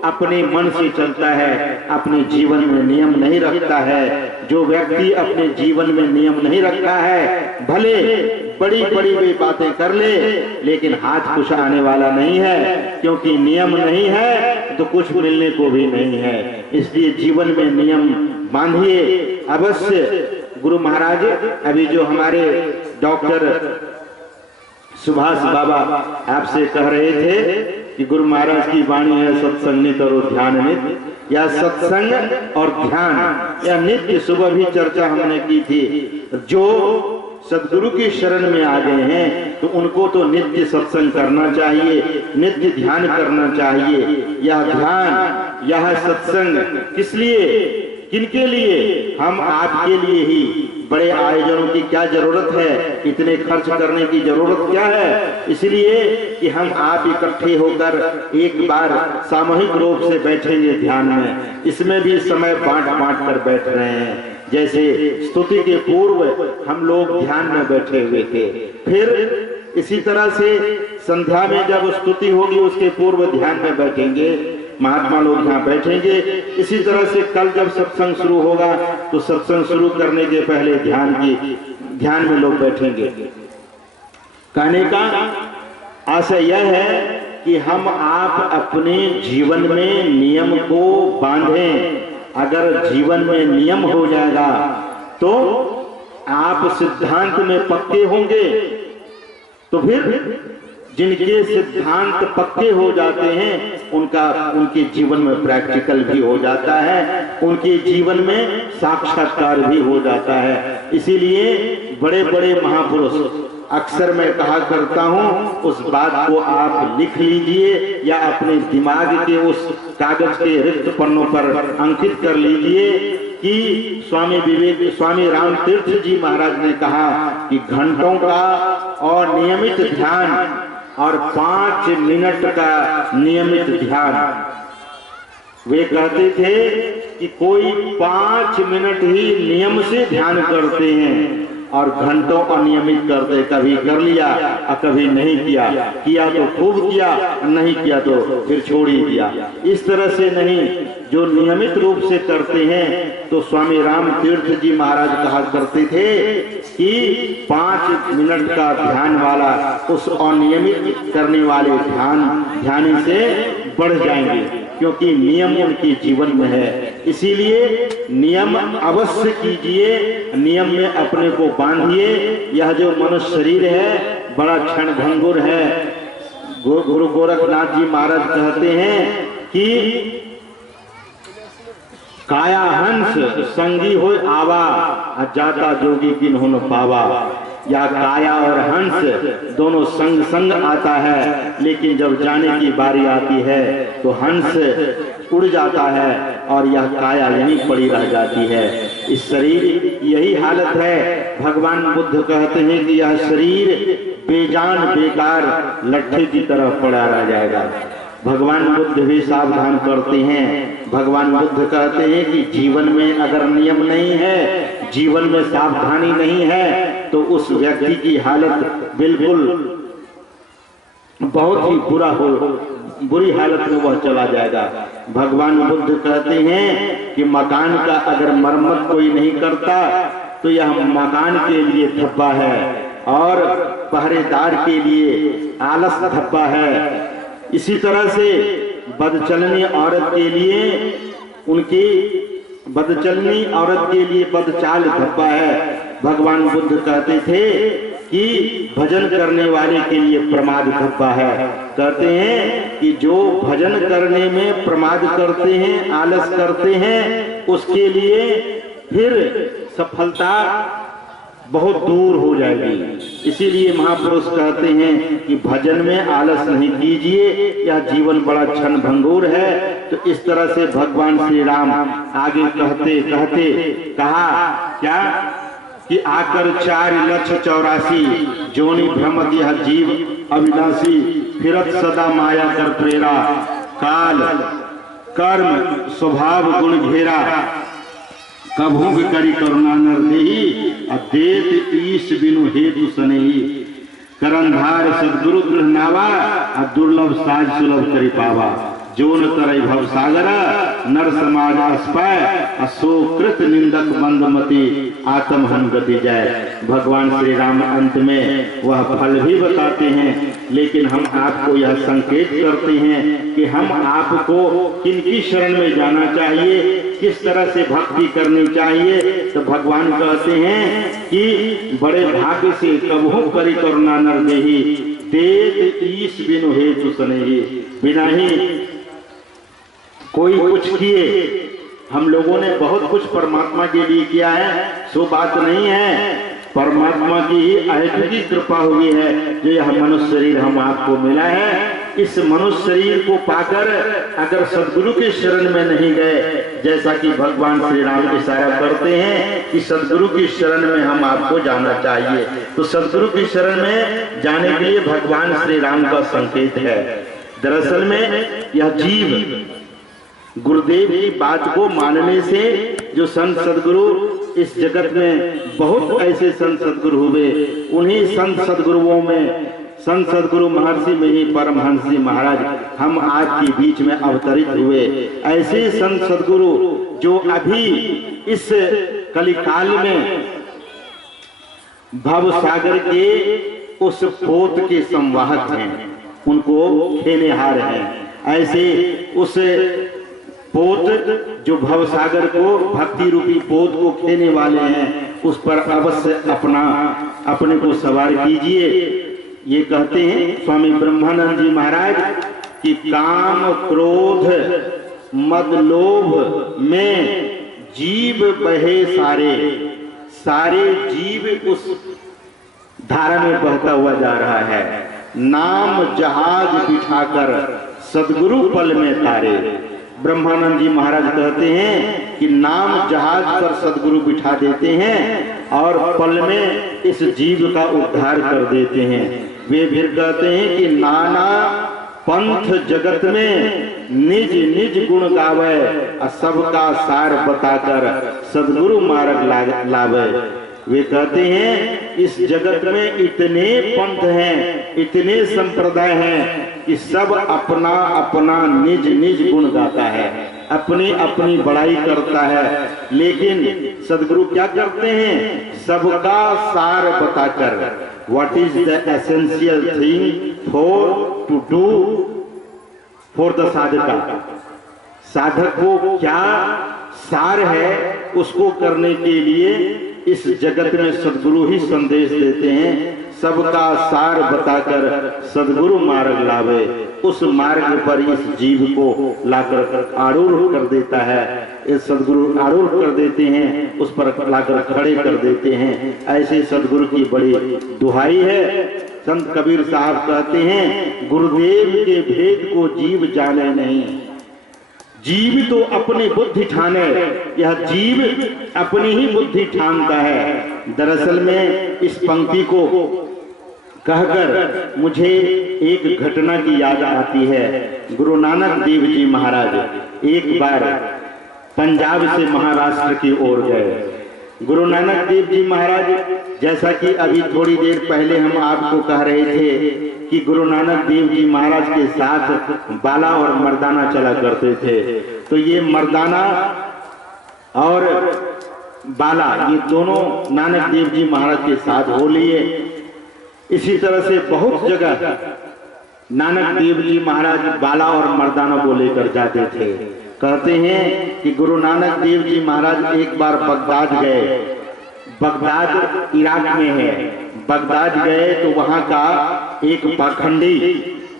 अपने मन से चलता है, अपने जीवन में नियम नहीं रखता है। जो व्यक्ति अपने जीवन में नियम नहीं रखता है, भले बड़ी बड़ी वे बातें कर ले, लेकिन हाथ कुछ आने वाला नहीं है, क्योंकि नियम नहीं है तो कुछ मिलने को भी नहीं है। इसलिए जीवन में नियम बांधिए अवश्य। गुरु महाराज अभी जो हमारे डॉक्टर सुभाष बाबा आपसे कह रहे थे कि गुरु महाराज की वाणी है सत्संग नित और ध्यान नित, या सत्संग और ध्यान या नित्य सुबह भी चर्चा हमने की थी। जो सदगुरु की शरण में आ गए हैं तो उनको तो नित्य सत्संग करना चाहिए, नित्य ध्यान करना चाहिए। यह ध्यान यह सत्संग किस लिए, किनके लिए? हम आपके लिए ही। बड़े आयोजनों की क्या जरूरत है, इतने खर्च करने की जरूरत क्या है? इसलिए कि हम आप इकट्ठे होकर एक बार सामूहिक रूप से बैठेंगे ध्यान में। इसमें भी समय बांट कर बैठ रहे हैं। जैसे स्तुति के पूर्व हम लोग ध्यान में बैठे हुए थे, फिर इसी तरह से संध्या में जब स्तुति होगी उसके पूर्व ध्यान में बैठेंगे, महात्मा लोग यहाँ बैठेंगे। इसी तरह से कल जब सत्संग शुरू होगा तो सत्संग शुरू करने के पहले ध्यान में लोग बैठेंगे। कहने का आशय यह है कि हम आप अपने जीवन में नियम को बांधें। अगर जीवन में नियम हो जाएगा तो आप सिद्धांत में पक्के होंगे, तो फिर जिनके सिद्धांत पक्के हो जाते हैं उनके जीवन में प्रैक्टिकल भी हो जाता है, उनके जीवन में साक्षात्कार भी हो जाता है। इसीलिए बड़े बड़े महापुरुष, अक्सर मैं कहा करता हूं, उस बात को आप लिख लीजिए या अपने दिमाग के उस कागज के रिक्त पन्नों पर अंकित कर लीजिए कि स्वामी राम तीर्थ जी महाराज ने कहा कि घंटों का और नियमित ध्यान और 5 मिनट का नियमित ध्यान। वे कहते थे कि कोई 5 मिनट ही नियम से ध्यान करते हैं और घंटों अनियमित करते, कभी कर लिया और कभी नहीं किया, किया तो खूब किया, नहीं किया तो फिर छोड़ ही दिया। इस तरह से नहीं, जो नियमित रूप से करते हैं तो स्वामी राम तीर्थ जी महाराज कहा करते थे कि 5 मिनट का ध्यान वाला उस अनियमित करने वाले ध्यान से बढ़ जाएंगे, क्योंकि नियम उनके जीवन में है। इसीलिए नियम अवश्य कीजिए, नियम में अपने को बांधिए। यह जो मनुष्य शरीर है बड़ा क्षण भंगुर है। गुरु गोरखनाथ जी महाराज कहते हैं कि काया हंस संगी हो आवा, जाता जोगी किन्हों न पावा। या काया और हंस दोनों संग संग आता है, लेकिन जब जाने की बारी आती है तो हंस उड़ जाता है और यह काया यहीं पड़ी रह जाती है। इस शरीर यही हालत है। भगवान बुद्ध कहते हैं कि यह शरीर बेजान बेकार लट्ठे की तरह पड़ा रह जाएगा। भगवान बुद्ध भी सावधान करते हैं। भगवान बुद्ध कहते हैं कि जीवन में अगर नियम नहीं है, जीवन में सावधानी नहीं है, तो उस व्यक्ति की हालत बिल्कुल बहुत ही बुरी हालत में वह चला जाएगा। भगवान बुद्ध कहते हैं कि मकान का अगर मरम्मत कोई नहीं करता तो यह मकान के लिए धब्बा है और पहरेदार के लिए आलस धब्बा है। इसी तरह से बदचलनी औरत के लिए बदचाल धब्बा है। भगवान बुद्ध कहते थे कि भजन करने वाले के लिए प्रमाद धब्बा है। कहते हैं कि जो भजन करने में प्रमाद करते हैं, आलस करते हैं, उसके लिए फिर सफलता बहुत दूर हो जाएगी। इसीलिए महापुरुष कहते हैं कि भजन में आलस नहीं कीजिए, यह जीवन बड़ा क्षण भंगुर है। तो इस तरह से भगवान श्री राम आगे कहते कहा क्या कि आकर 4,84,000 जोनि भ्रमत यह जीव अविनाशी, फिरत सदा माया कर प्रेरा, काल कर्म स्वभाव गुण घेरा, कभोग करी करुणा नर देही, अदेत ईश बिनु हेतु सनेही, करंधार सदगुरु गृह नावा, दुर्लभ साज सुलभ करी पावा, जोन तरई भव सागर नर समाज अस्पाय, अशोकृत निंदक मंदमति आत्महन गति जाय। भगवान श्री राम अंत में वह फल भी बताते हैं, लेकिन हम आपको यह संकेत करते हैं कि हम आपको किनकी शरण में जाना चाहिए, किस तरह से भक्ति करनी चाहिए। तो भगवान कहते हैं कि बड़े भाग्य से कबहू करी करुणा नर देही, देत ईश बिनु हेतु स्नेही, बिना ही कोई कुछ किए हम लोगों ने बहुत कुछ परमात्मा के लिए किया है, सो बात नहीं है। परमात्मा की ही अहेतुकी कृपा हुई है जो यह मनुष्य शरीर हम आपको मिला है। इस मनुष्य शरीर को पाकर अगर सदगुरु के शरण में नहीं गए, जैसा कि भगवान श्री राम इशारा करते हैं कि सदगुरु की शरण में हम आपको जाना चाहिए, तो सदगुरु की शरण में जाने के लिए भगवान श्री राम का संकेत है। दरअसल में यह जीव गुरुदेव की बात को मानने से जो संत सदगुरु इस जगत में बहुत ऐसे संत सदगुरु हुए, उन्हीं संत सदगुरुओं में संत सदगुरु महर्षि में ही परमहंस जी महाराज हम आपके बीच में अवतरित हुए। ऐसे संत सदगुरु जो अभी इस कलिकाल में भव सागर के उस पोत के संवाहक हैं, उनको खेनेहार हैं। ऐसे उस पोत जो भव सागर को भक्ति रूपी पोत को खेने वाले हैं, उस पर अवश्य अपने को सवार कीजिए। ये कहते हैं स्वामी ब्रह्मानंद जी महाराज कि काम क्रोध मद लोभ में जीव बहे सारे, सारे जीव उस धारा में बहता हुआ जा रहा है। नाम जहाज बिठाकर सदगुरु पल में तारे। ब्रह्मानंद जी महाराज कहते हैं कि नाम जहाज पर सदगुरु बिठा देते हैं और पल में इस जीव का उद्धार कर देते हैं। वे फिर कहते हैं कि नाना पंथ जगत में निज निज गुण गावे, सबका सार बताकर सदगुरु मार्ग लावे। वे कहते हैं इस जगत में इतने पंथ हैं, इतने संप्रदाय हैं कि सब अपना अपना निज निज गुण गाता है, अपनी अपनी बड़ाई करता है, लेकिन सदगुरु क्या करते हैं? सबका सार बताकर what is the essential thing for to do for the साधका, साधक को क्या सार है उसको करने के लिए इस जगत में सदगुरु ही संदेश देते हैं। सबका सार बताकर सदगुरु मार्ग लावे, उस मार्ग पर इस जीव को लाकर आरूढ़ कर देता है। इस सदगुरु आरूढ़ कर देते हैं, उस पर लाकर खड़े कर देते हैं। ऐसे सदगुरु की बड़ी दुहाई है। संत कबीर साहब कहते हैं गुरुदेव के भेद को जीव जाने नहीं, जीव तो अपनी बुद्धि ठाने, यह जीव अपनी ही बुद्धि ठानता है। दरअसल में इस पंक्ति को कहकर मुझे एक घटना की याद आती है। गुरु नानक देव जी महाराज एक बार पंजाब से महाराष्ट्र की ओर गए। गुरु नानक देव जी महाराज, जैसा कि अभी थोड़ी देर पहले हम आपको कह रहे थे कि गुरु नानक देव जी महाराज के साथ बाला और मर्दाना चला करते थे, तो ये मर्दाना और बाला ये दोनों नानक देव जी महाराज के साथ हो लिए। इसी तरह से बहुत जगह नानक देव जी महाराज बाला और मर्दाना को लेकर जाते थे। कहते हैं कि गुरु नानक देव जी महाराज एक बार बगदाद गए। बगदाद इराक में है। बगदाद गए तो वहां का एक पाखंडी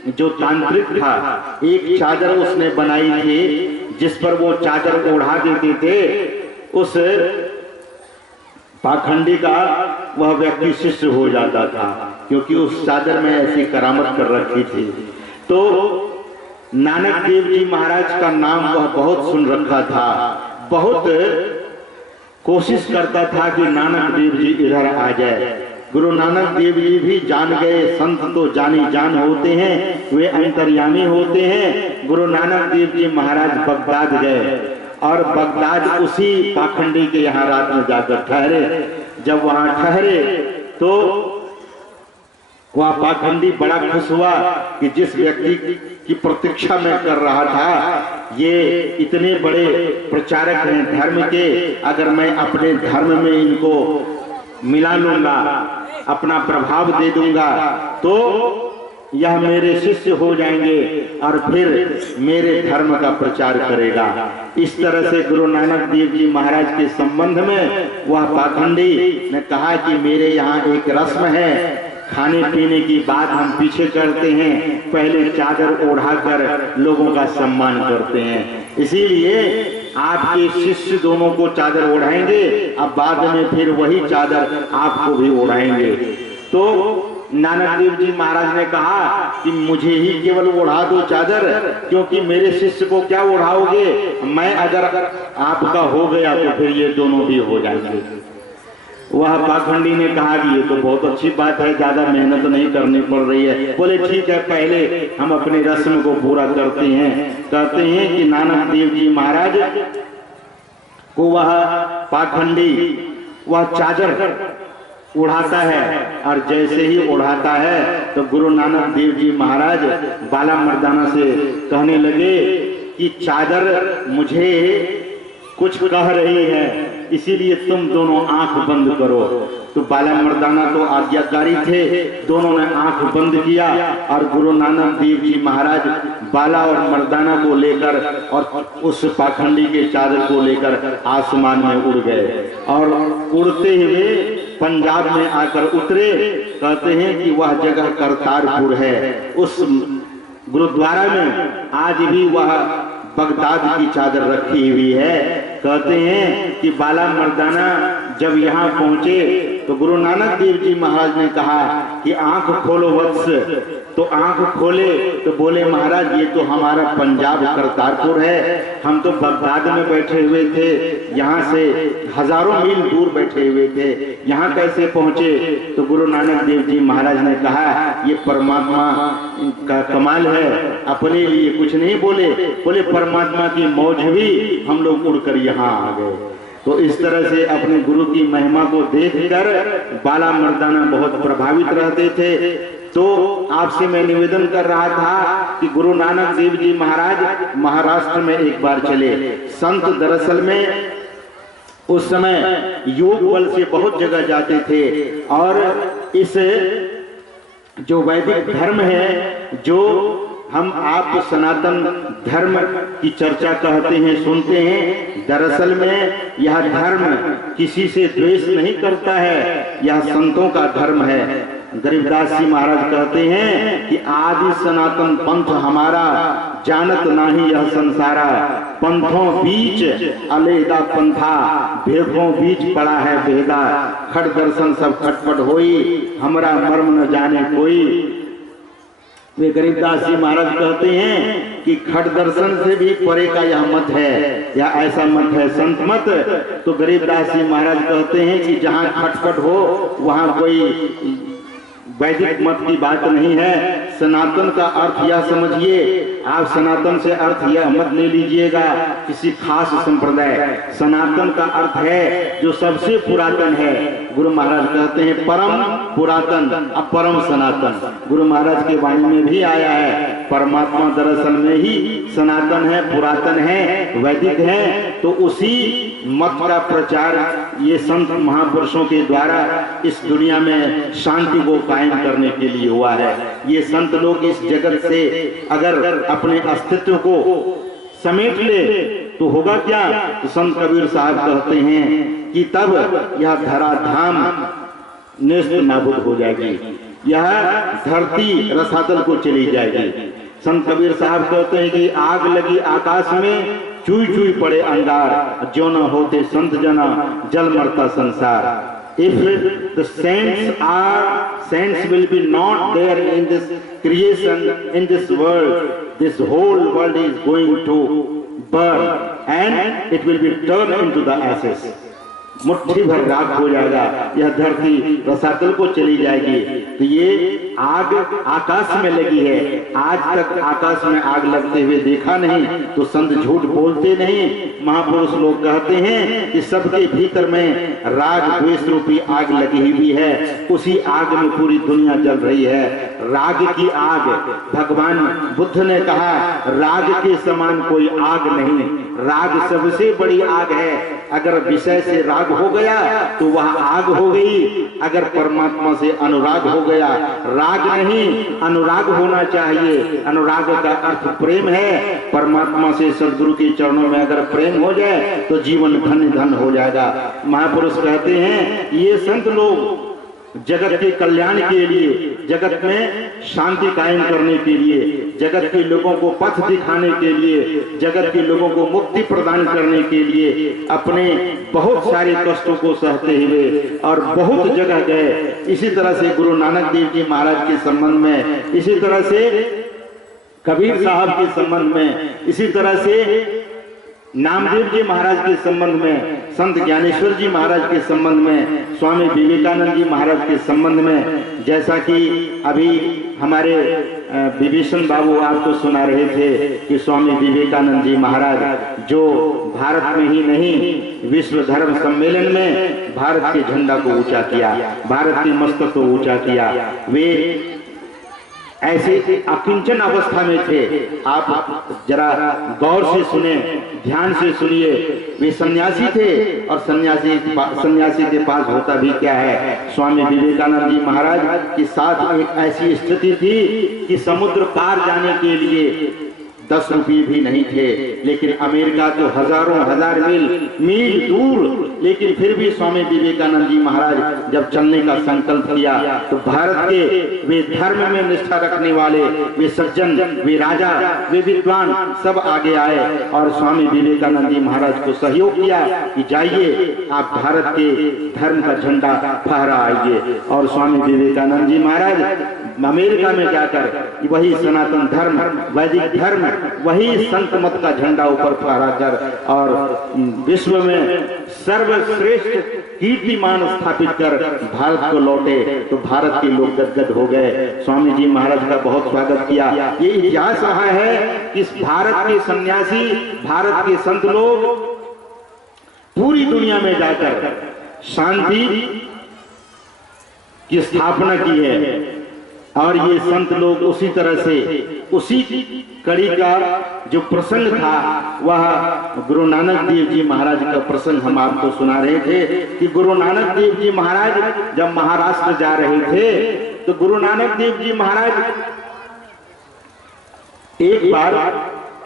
जो तांत्रिक था, एक चादर उसने बनाई थी जिस पर वो चादर ओढ़ा देते थे। उस पाखंडी का वह व्यक्ति शिष्य हो जाता था, क्योंकि उस चादर में ऐसी करामत कर रखी थी। तो नानक देव जी महाराज का नाम वह बहुत सुन रखा था, बहुत कोशिश करता था कि नानक देव जी इधर आ जाए। गुरु नानक देव जी भी जान गए, संत तो जानी जान होते हैं, वे अंतर्यामी होते हैं। गुरु नानक देव जी महाराज बगदाद गए और बगदाद उसी पाखंडी के यहाँ रात में जाकर ठहरे। जब वहां ठहरे तो वह पाखंडी बड़ा खुश हुआ कि जिस व्यक्ति की प्रतीक्षा में कर रहा था, ये इतने बड़े प्रचारक हैं धर्म के, अगर मैं अपने धर्म में इनको मिला लूंगा, अपना प्रभाव दे दूंगा, तो यह मेरे शिष्य हो जाएंगे और फिर मेरे धर्म का प्रचार करेगा। इस तरह से गुरु नानक देव जी महाराज के संबंध में वह पाखंडी ने कहा कि मेरे यहाँ एक रस्म है खाने पीने की बात हम पीछे करते हैं, पहले चादर ओढ़ाकर लोगों का सम्मान करते हैं। इसीलिए आपके शिष्य दोनों को चादर ओढ़ाएंगे, अब बाद में फिर वही चादर आपको भी ओढ़ाएंगे। तो नानक देव जी महाराज ने कहा कि मुझे ही केवल ओढ़ा दो चादर, क्योंकि मेरे शिष्य को क्या ओढ़ाओगे, मैं अगर आपका हो गया तो फिर ये दोनों भी हो जाएंगे। वह पाखंडी ने कहा कि ये तो बहुत अच्छी बात है, ज्यादा मेहनत नहीं करनी पड़ रही है। बोले ठीक है, पहले हम अपनी रस्म को पूरा करते हैं। कहते हैं कि नानक देव जी महाराज को वह पाखंडी वह चादर उड़ाता है, और जैसे ही उड़ाता है तो गुरु नानक देव जी महाराज बाला मर्दाना से कहने लगे कि चादर मुझे कुछ कह रही है, इसीलिए तुम दोनों आंख बंद करो। तो बाला मर्दाना तो आज्ञाकारी थे, दोनों ने आंख बंद किया और गुरु नानक देव जी महाराज बाला और मर्दाना को लेकर और उस पाखंडी के चादर को लेकर आसमान में उड़ गए, और उड़ते हुए पंजाब में आकर उतरे। कहते हैं कि वह जगह करतारपुर है। उस गुरुद्वारा में आज भी वह बगदाद की चादर रखी हुई है। कहते हैं कि बाला मर्दाना जब यहाँ पहुंचे तो गुरु नानक देव जी महाराज ने कहा कि आंख खोलो वत्स। तो आंख खोले तो बोले महाराज ये तो हमारा पंजाब करतारपुर है, हम तो बगदाद में बैठे हुए थे, यहाँ से हजारों मील दूर बैठे हुए थे, यहाँ कैसे पहुंचे। तो गुरु नानक देव जी महाराज ने कहा ये परमात्मा का कमाल है, अपने लिए कुछ नहीं बोले, बोले परमात्मा की मौज भी हम लोग उड़कर यहाँ आ गए। तो इस तरह से अपने गुरु की महिमा को देखकर बाला मर्दाना बहुत प्रभावित रहते थे। तो आपसे मैं निवेदन कर रहा था कि गुरु नानक देव जी महाराज महाराष्ट्र में एक बार चले। संत दरअसल में उस समय योग बल से बहुत जगह जाते थे, और इस जो वैदिक धर्म है, जो हम आप सनातन धर्म की चर्चा कहते हैं, सुनते हैं, दरअसल में यह धर्म किसी से द्वेष नहीं करता है, यह संतों का धर्म है। गरीबदास जी महाराज कहते हैं कि आदि सनातन पंथ हमारा, जानत नाही यह संसारा, पंथों बीच अलहदा पंथा, भेदों बीच पड़ा है भेदा, खट दर्शन सब खटपट होई, हमरा मर्म न जाने कोई। वे गरीबदास जी महाराज कहते हैं कि खट दर्शन से भी परे का यह मत है, या ऐसा मत है संत मत। तो गरीबदास जी महाराज कहते हैं कि जहाँ खटपट हो वहाँ कोई वैदिक मत की बात नहीं है। सनातन का अर्थ यह समझिए, आप सनातन से अर्थ यह मत ले लीजिएगा किसी खास संप्रदाय। सनातन का अर्थ है जो सबसे पुरातन है। गुरु महाराज कहते हैं परम पुरातन अपरम सनातन। गुरु महाराज के वाणी में भी आया है, परमात्मा दरअसल में ही सनातन है, पुरातन है, वैदिक है। तो उसी मत का प्रचार ये संत महापुरुषों के द्वारा इस दुनिया में शांति को कायम करने के लिए हुआ है। ये संत लोग इस जगत से अगर अपने अस्तित्व को समेट ले तो होगा क्या। तो संत कबीर साहब कहते हैं कि तब यह धराधाम नेस्त नाबूद हो जाएगी, यह धरती रसातल को चली जाएगी। संत कबीर साहब कहते हैं कि आग लगी आकाश में, चुई चुई पड़े अंगार, जो न होते संत जना जल मरता संसार। If the saints will be not there in this creation, in this world, this whole world is going to burn and it will be turned into the ashes. मुट्ठी भर राख हो जाएगा, यह धरती रसातल को चली जाएगी। तो ये आग आकाश में लगी है, आज तक आकाश में आग लगते हुए देखा नहीं, तो संत झूठ बोलते नहीं। महापुरुष लोग कहते हैं कि सबके भीतर में राग द्वेष रूपी आग लगी हुई है, उसी आग में पूरी दुनिया जल रही है। राग की आग, भगवान बुद्ध ने कहा राग के समान कोई आग नहीं, राग सबसे बड़ी आग है। अगर विषय से राग हो गया तो वह आग हो गई, अगर परमात्मा से अनुराग हो गया, राग नहीं अनुराग होना चाहिए। अनुराग का अर्थ प्रेम है, परमात्मा से सदगुरु के चरणों में अगर प्रेम हो जाए तो जीवन धन्य धन्य हो जाएगा। महापुरुष कहते हैं ये संत लोग जगत के कल्याण के लिए, जगत में शांति कायम करने के लिए, जगत के लोगों को पथ दिखाने के लिए, जगत के लोगों को मुक्ति प्रदान करने के लिए अपने बहुत सारे कष्टों को सहते हुए और बहुत जगह गए। इसी तरह से गुरु नानक देव जी महाराज के संबंध में, इसी तरह से कबीर साहब के संबंध में, इसी तरह से नामदेव जी महाराज के संबंध में, संत ज्ञानेश्वर जी महाराज के संबंध में, स्वामी विवेकानंद जी महाराज के संबंध में, जैसा कि अभी हमारे विभीषण बाबू आपको सुना रहे थे कि स्वामी विवेकानंद जी महाराज जो भारत में ही नहीं विश्व धर्म सम्मेलन में भारत के झंडा को ऊंचा किया, भारत के मस्तक को ऊंचा किया, वे ऐसे अकिंचन अवस्था में थे। आप जरा गौर से सुने, ध्यान से सुनिए। वे सन्यासी थे और सन्यासी के पास होता भी क्या है। स्वामी विवेकानंद जी महाराज के साथ एक ऐसी स्थिति थी कि समुद्र पार जाने के लिए 10 रुपये भी नहीं थे, लेकिन अमेरिका तो हजारों हजार मील दूर, लेकिन फिर भी स्वामी विवेकानंद जी महाराज जब चलने का संकल्प किया तो भारत के वे धर्म में निष्ठा रखने वाले, वे सज्जन, वे राजा, वे विद्वान सब आगे आए और स्वामी विवेकानंद जी महाराज को सहयोग किया कि जाइए आप भारत के धर्म का झंडा फहरा आइए। और स्वामी विवेकानंद जी महाराज अमेरिका में जाकर वही सनातन धर्म, वैदिक धर्म, वही संत मत का झंडा ऊपर फहरा कर और विश्व में सर्वश्रेष्ठ कीर्तिमान स्थापित कर भारत को लौटे तो भारत के लोग गदगद हो गए। स्वामी जी महाराज का बहुत स्वागत किया। ये इतिहास रहा है कि भारत के सन्यासी, भारत के संत लोग पूरी दुनिया में जाकर शांति की स्थापना की है और ये संत लोग उसी तरह से, उसी कड़ी का जो प्रसंग था वह गुरु नानक देव जी महाराज का प्रसंग हम आपको सुना रहे थे कि गुरु नानक देव जी महाराज जब महाराष्ट्र जा रहे थे तो गुरु नानक देव जी महाराज एक बार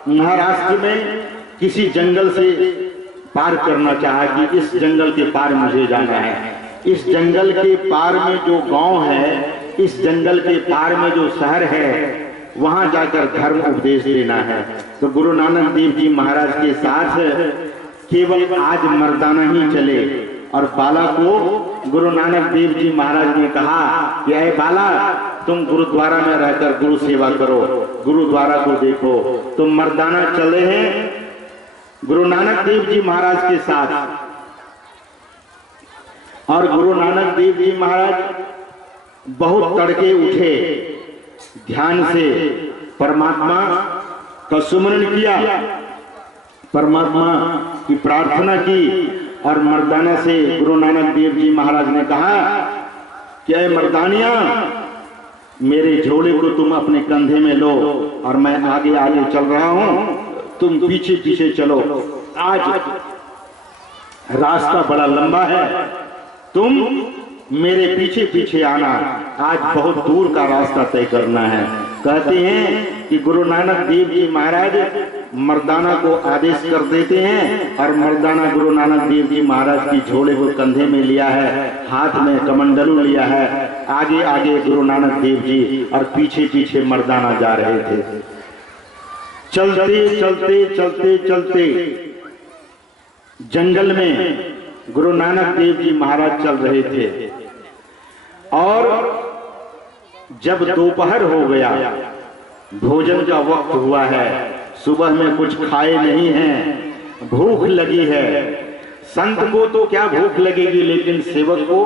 महाराष्ट्र में किसी जंगल से पार करना चाहा कि इस जंगल के पार मुझे जाना है, इस जंगल के पार में जो गांव है, इस जंगल के पार में जो शहर है वहां जाकर धर्म उपदेश देना है। तो गुरु नानक देव जी महाराज के साथ केवल आज मर्दाना ही चले और बाला को गुरु नानक देव जी महाराज ने कहा कि ऐ बाला तुम गुरुद्वारा में रहकर गुरु सेवा करो, गुरुद्वारा को देखो। तो मर्दाना चले हैं गुरु नानक देव जी महाराज के साथ और गुरु नानक देव जी महाराज बहुत तड़के उठे, ध्यान से परमात्मा का सुमरण किया, परमात्मा की प्रार्थना की और मर्दाना से गुरु नानक देव जी महाराज ने कहा कि ऐ मर्दानिया मेरे झोले को तुम अपने कंधे में लो और मैं आगे आगे चल रहा हूं, तुम पीछे पीछे चलो। आज रास्ता बड़ा लंबा है, तुम मेरे पीछे पीछे आना, आज बहुत दूर का रास्ता तय करना है। कहते हैं कि गुरु नानक देव जी महाराज मर्दाना को आदेश कर देते हैं और मर्दाना गुरु नानक देव जी महाराज की झोले को कंधे में लिया है, हाथ में कमंडलू लिया है, आगे आगे गुरु नानक देव जी और पीछे पीछे मर्दाना जा रहे थे। चलते चलते चलते चलते जंगल में गुरु नानक देव जी महाराज चल रहे थे और जब दोपहर हो गया, भोजन का वक्त हुआ है, सुबह में कुछ खाए नहीं हैं, भूख लगी है। संत को तो क्या भूख लगेगी, लेकिन सेवक को,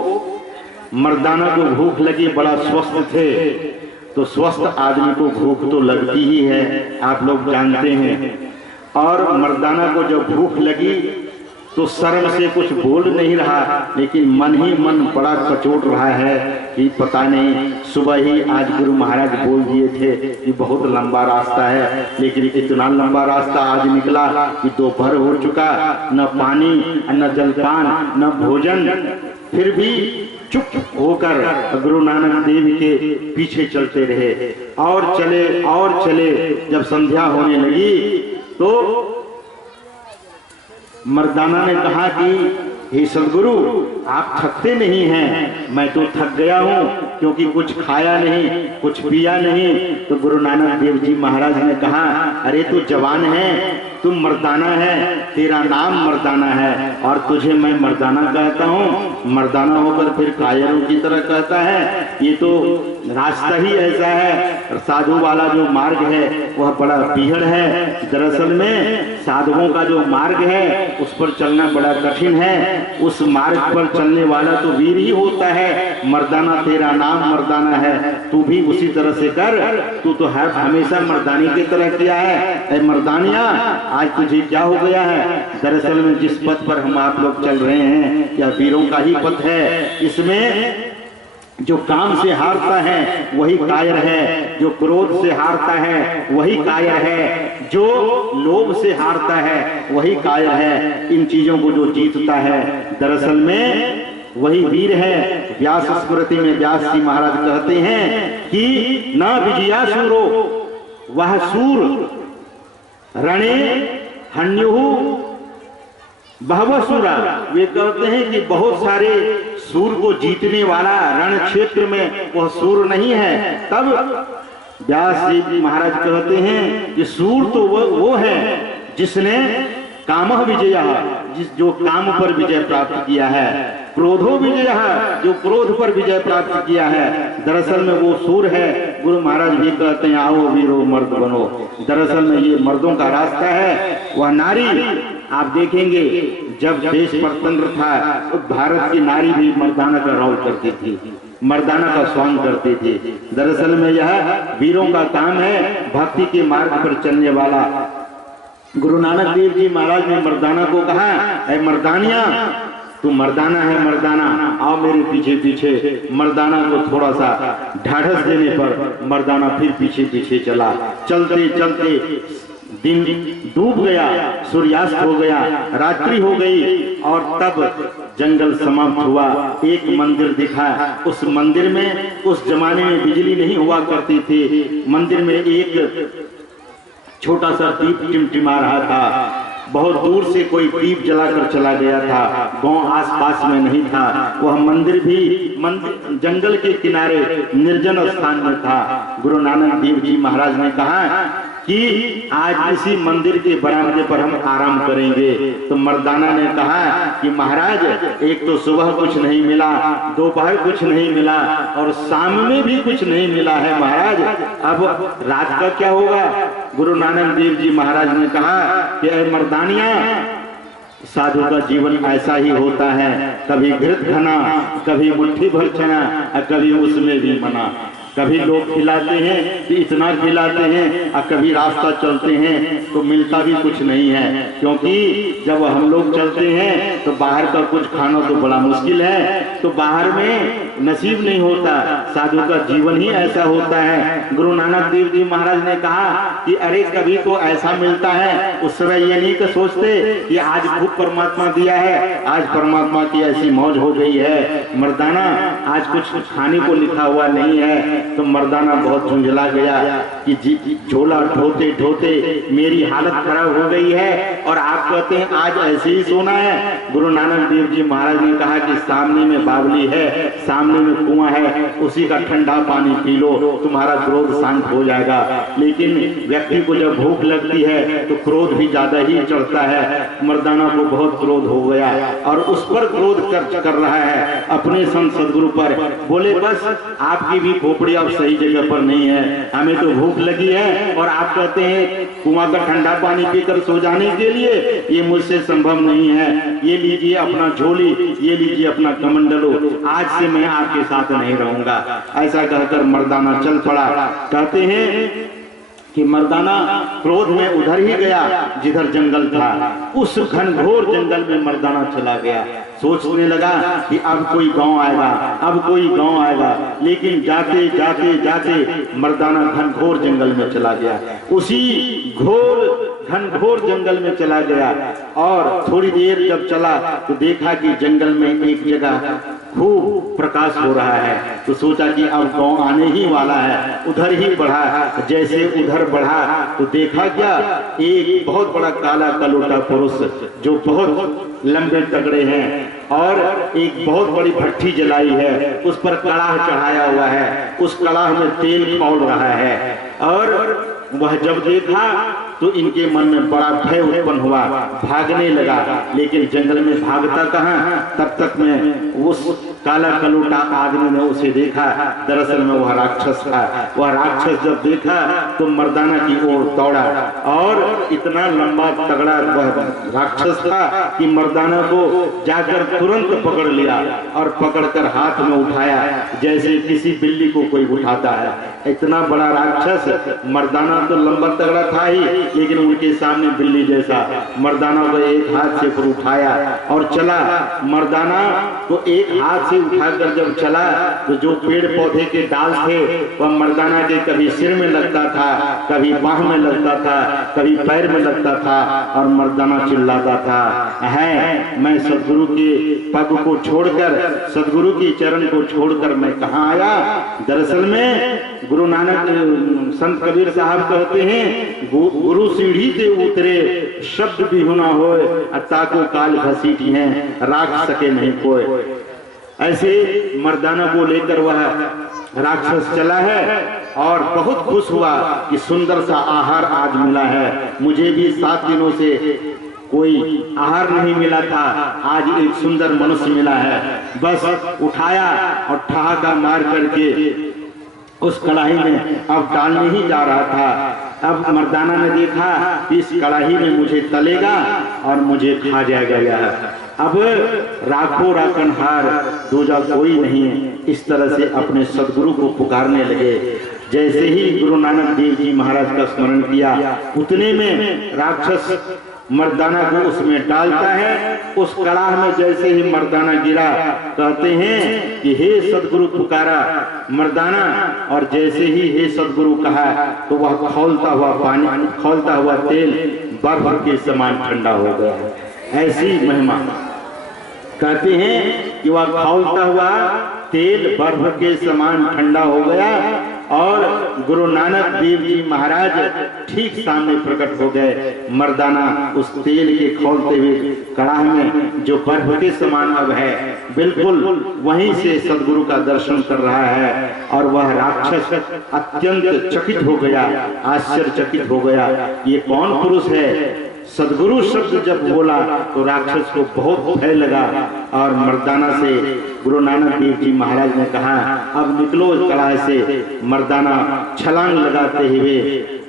मर्दाना को भूख लगी, बड़ा स्वस्थ थे तो स्वस्थ आदमी को भूख तो लगती ही है, आप लोग जानते हैं। और मर्दाना को जब भूख लगी तो शर्म से कुछ बोल नहीं रहा, लेकिन मन ही मन बड़ा कचोट रहा है कि पता नहीं, सुबह ही आज गुरु महाराज बोल दिए थे कि बहुत लंबा रास्ता है, लेकिन इतना लंबा रास्ता आज निकला कि दोपहर हो चुका, न पानी न जलपान न भोजन, फिर भी चुप होकर गुरु नानक देव के पीछे चलते रहे और चले। जब संध्या होने लगी तो मर्दाना ने कहा कि हे सदगुरु आप थकते नहीं हैं, मैं तो थक गया हूँ क्योंकि कुछ खाया नहीं, कुछ पिया नहीं। तो गुरु नानक देव जी महाराज ने कहा, अरे तू जवान है, तू मर्दाना है, तेरा नाम मर्दाना है और तुझे मैं मर्दाना कहता हूँ। मर्दाना होकर फिर कायरों की तरह कहता है, ये तो रास्ता ही ऐसा है। साधु वाला जो मार्ग है वह बड़ा पीहड़ है। दरअसल में साधुओं का जो मार्ग है उस पर चलना बड़ा कठिन है। उस मार्ग पर चलने वाला तो वीर ही होता है। मर्दाना तेरा नाम मर्दाना है, तू भी उसी तरह से कर। तू तो हर हमेशा मर्दानी की तरह किया है। ऐ मर्दानिया, आज तुझे क्या हो गया है? दरअसल में जिस पथ पर हम आप लोग चल रहे हैं यह वीरों का ही पथ है। इसमें जो काम से हारता है वही कायर है, जो क्रोध से हारता है वही कायर है, जो लोभ से हारता है वही कायर है। इन चीजों को जो जीतता है दरअसल में वही वीर है। व्यास स्मृति में व्यास जी महाराज कहते हैं कि न विजयासुरो वह सूर रणे हन्युहु बहवसुरा। वे कहते हैं कि बहुत सारे सूर को जीतने वाला रण क्षेत्र में वह सूर नहीं है। तब व्यास जी महाराज कहते हैं कि सूर तो वो है जिसने कामः विजय, जो काम पर विजय प्राप्त किया है। क्रोधो विजय, जो क्रोध पर विजय प्राप्त किया है। दरअसल में वो सूर है। गुरु महाराज भी कहते हैं, आओ वीरो मर्द बनो। दरअसल में ये मर्दों का रास्ता है। वह नारी, आप देखेंगे जब देश स्वतंत्र था तो भारत की नारी भी मर्दाना का रोल करती थी, मर्दाना का स्वांग करती थी। दरअसल में यह वीरों का काम है, भक्ति के मार्ग पर चलने वाला। गुरु नानक देव जी महाराज ने मर्दाना को कहा, ऐ मर्दानिया, तू मर्दाना है, मर्दाना आओ मेरे पीछे पीछे। मर्दाना को थोड़ा सा ढाढ़स देने पर मर्दाना फिर पीछे पीछे चला। चलते चलते दिन डूब गया, सूर्यास्त हो गया, रात्रि हो गई और तब जंगल समाप्त हुआ। एक मंदिर दिखा। उस मंदिर में उस जमाने में बिजली नहीं हुआ करती थी। मंदिर में एक छोटा सा दीप टिमटिमा रहा था। बहुत दूर से कोई दीप जलाकर चला गया था, गांव आसपास में नहीं था। वह मंदिर भी जंगल के किनारे निर्जन स्थान में था। गुरु नानक देव जी महाराज ने कहा कि आज इसी मंदिर के बरामदे पर हम आराम करेंगे। तो मर्दाना ने कहा कि महाराज, एक तो सुबह कुछ नहीं मिला, दोपहर कुछ नहीं मिला और शाम में भी कुछ नहीं मिला है महाराज, अब रात का क्या होगा? गुरु नानक देव जी महाराज ने कहा कि ऐ मर्दानिया, साधु का जीवन ऐसा ही होता है, कभी घृत खाना, कभी मुट्ठी भर चना और कभी उसमें भी मना। कभी लोग खिलाते हैं कि इतना खिलाते हैं और कभी रास्ता चलते हैं तो मिलता भी कुछ नहीं है। क्योंकि जब हम लोग चलते हैं तो बाहर का कुछ खाना तो बड़ा मुश्किल है, तो बाहर में नसीब नहीं होता। साधु का जीवन ही ऐसा होता है। गुरु नानक देव जी महाराज ने कहा कि अरे कभी तो ऐसा मिलता है, उस समय ये नहीं कि सोचते कि आज खूब परमात्मा दिया है, आज परमात्मा की ऐसी मौज हो गई है। मर्दाना, आज कुछ खाने को लिखा हुआ नहीं है। तो मर्दाना बहुत झुंझला गया कि झोला ढोते ढोते मेरी हालत खराब हो गई है और आप कहते हैं आज ऐसे ही सोना है। गुरु नानक देव जी महाराज ने कहा कि सामने में बावली है, सामने में कुआं है, उसी का ठंडा पानी पी लो, तुम्हारा क्रोध शांत हो जाएगा। लेकिन व्यक्ति को जब भूख लगती है तो क्रोध भी ज्यादा ही चढ़ता है। मर्दाना को बहुत क्रोध हो गया और उस पर क्रोध कर रहा है, अपने संत सदगुरु पर। बोले बस आपकी भी खोपड़ी अब सही जगह पर नहीं है, हमें तो भूख लगी है और आप कहते हैं कुआं का ठंडा पानी पीकर सो जाने के लिए, ये मुझसे संभव नहीं है। ये लीजिए अपना झोली, ये लीजिए अपना कमंडलो, आज से मैं आपके साथ नहीं रहूंगा। ऐसा कहकर मर्दाना चल पड़ा। कहते हैं कि मर्दाना क्रोध में उधर ही गया जिधर जंगल था। उस घनघोर जंगल में मर्दाना चला गया। सोचने लगा कि अब कोई गांव आएगा, अब कोई गांव आएगा। लेकिन जाते जाते जाते मर्दाना घनघोर जंगल में चला गया। उसी घनघोर जंगल में चला गया और थोड़ी देर जब चला तो देखा कि जंगल में एक जगह खूब प्रकाश हो रहा है। तो सोचा कि अब गांव आने ही वाला है, उधर ही बढ़ा। जैसे उधर बढ़ा तो देखा क्या, एक बहुत बड़ा काला कलोटा पुरुष जो बहुत लंबे तगड़े हैं और एक बहुत बड़ी भट्ठी जलाई है, उस पर कड़ाह चढ़ाया हुआ है, उस कड़ाह में तेल खौल रहा है। और वह जब देखा तो इनके मन में बड़ा भय उत्पन्न हुआ, भागने लगा, लेकिन जंगल में भागता कहाँ। तब तक में उस काला कलूटा आदमी ने उसे देखा, दरअसल में वह राक्षस था। वह राक्षस जब देखा तो मर्दाना की ओर दौड़ा और इतना लंबा तगड़ा वह राक्षस था कि मर्दाना को जाकर तुरंत पकड़ लिया और पकड़कर हाथ में उठाया, जैसे किसी बिल्ली को कोई उठाता है। इतना बड़ा राक्षस, मर्दाना तो लंबा तगड़ा था ही, लेकिन उनके सामने बिल्ली जैसा। मर्दाना को एक हाथ से पर उठाया और चला। मर्दाना को एक हाथ से उठाकर जब चला तो जो पेड़ पौधे के डाल थे वह मर्दाना के कभी सिर में लगता था, कभी बाह में लगता था, कभी पैर में लगता था और मर्दाना चिल्लाता था, है मैं सदगुरु के पग को छोड़कर, सदगुरु की चरण को छोड़कर मैं कहाँ आया। दरअसल में गुरु नानक संत कबीर साहब कहते हैं, गुरु सीढ़ी से उतरे शब्द भी होना होए, ताको काल घसीटी हैं राख सके नहीं कोई। ऐसे मर्दाना को लेकर वह राक्षस चला है और बहुत खुश हुआ कि सुंदर सा आहार आज मिला है। मुझे भी 7 दिनों से कोई आहार नहीं मिला था, आज एक सुंदर मनुष्य मिला है। बस उठाया और ठहाका मार करके उस कढ़ाई में अब डालने ही जा रहा था। अब मर्दाना ने देखा कि इस कढ़ाई में मुझे तलेगा और मुझे खा जाएगा यह। अब राखो राखनहार दूजा कोई नहीं है, इस तरह से अपने सदगुरु को पुकारने लगे। जैसे ही गुरु नानक देव जी महाराज का स्मरण किया, उतने में राक्षस मर्दाना को उसमें डालता है। उस कड़ाह में जैसे ही मर्दाना गिरा, कहते हैं कि हे सदगुरु पुकारा मर्दाना, और जैसे ही हे सदगुरु कहा तो वह खौलता हुआ पानी, खौलता हुआ तेल बर्फ के समान ठंडा हो गया। ऐसी महिमा कहते हैं कि वह खौलता हुआ तेल बर्फ के समान ठंडा हो गया और गुरु नानक देव जी महाराज ठीक सामने प्रकट हो गए। मर्दाना उस तेल के खौलते हुए कड़ाह में जो बर्फ के समान अब है, बिल्कुल वहीं से सदगुरु का दर्शन कर रहा है। और वह राक्षस अत्यंत चकित हो गया, आश्चर्यचकित हो गया, ये कौन पुरुष है। सदगुरु शब्द जब बोला तो राक्षस को बहुत भय लगा और मर्दाना से गुरु नानक देव जी महाराज ने कहा, अब निकलो इस कड़ाह से। मर्दाना छलांग लगाते हुए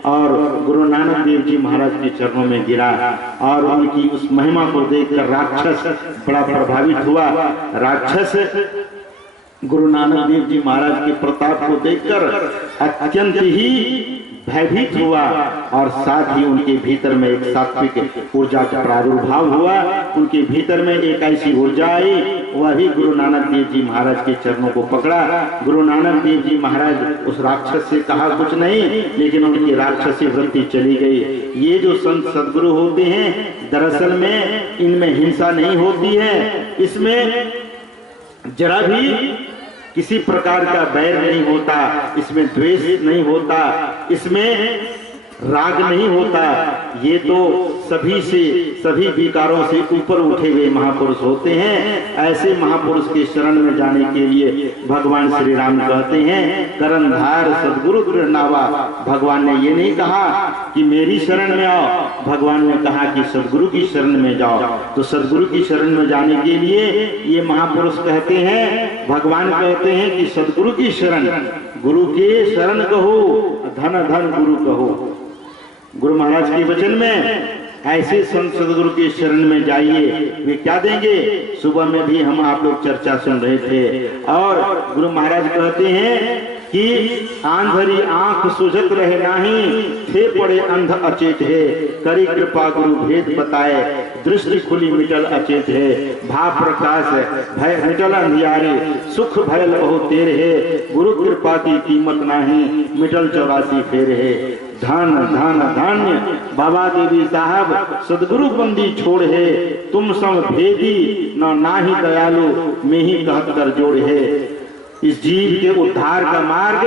और गुरु नानक देव जी महाराज के चरणों में गिरा और उनकी उस महिमा को देखकर राक्षस बड़ा प्रभावित हुआ। राक्षस गुरु नानक देव जी महाराज के प्रताप को देखकर अत्यंत ही भयभीत हुआ और साथ ही उनके भीतर में एक सात्विक ऊर्जा का प्रादुर्भाव हुआ। उनके भीतर में एक ऐसी ऊर्जा आई, वही गुरु नानक देव जी महाराज के चरणों को पकड़ा। गुरु नानक देव जी महाराज उस राक्षस से कहा कुछ नहीं, लेकिन उनकी राक्षसी वृत्ति चली गई। ये जो संत सदगुरु होते हैं, दरअसल में इनमें हिंसा नहीं होती है, इसमें जरा भी किसी प्रकार का बैर नहीं होता, इसमें द्वेष नहीं होता, इसमें राग नहीं होता। ये तो सभी से, सभी विकारों से ऊपर उठे हुए महापुरुष होते हैं। ऐसे महापुरुष के शरण में जाने के लिए भगवान श्री राम कहते हैं, करनधार सदगुरु दृढ़नावा। भगवान ने ये नहीं कहा कि मेरी शरण में आओ, भगवान ने कहा कि सदगुरु की शरण में जाओ। तो सदगुरु की शरण में जाने के लिए ये महापुरुष कहते हैं, भगवान कहते हैं कि सदगुरु की शरण, गुरु के शरण कहो, धन धन गुरु कहो। गुरु महाराज के वचन में ऐसे संत सदगुरु के शरण में जाइए, वे क्या देंगे। सुबह में भी हम आप लोग चर्चा सुन रहे थे और गुरु महाराज कहते हैं कि आंधरी आंख सुझत रहे नाही, थे पड़े अंध अचेत है, करी कृपा गुरु भेद बताए, दृष्टि खुली मिटल अचेत है, भाव प्रकाश भय मिटल अंधियारे, सुख भयल बहु तेर है, गुरु कृपा की कीमत नाही, मिटल 84 फेर है। धन धन धान्य बाबा देवी साहब सदगुरु बंदी छोड़ है, तुम सम भेदी न नाही दयालु, में ही कहत कर जोड़ है। इस जीव के उद्धार का मार्ग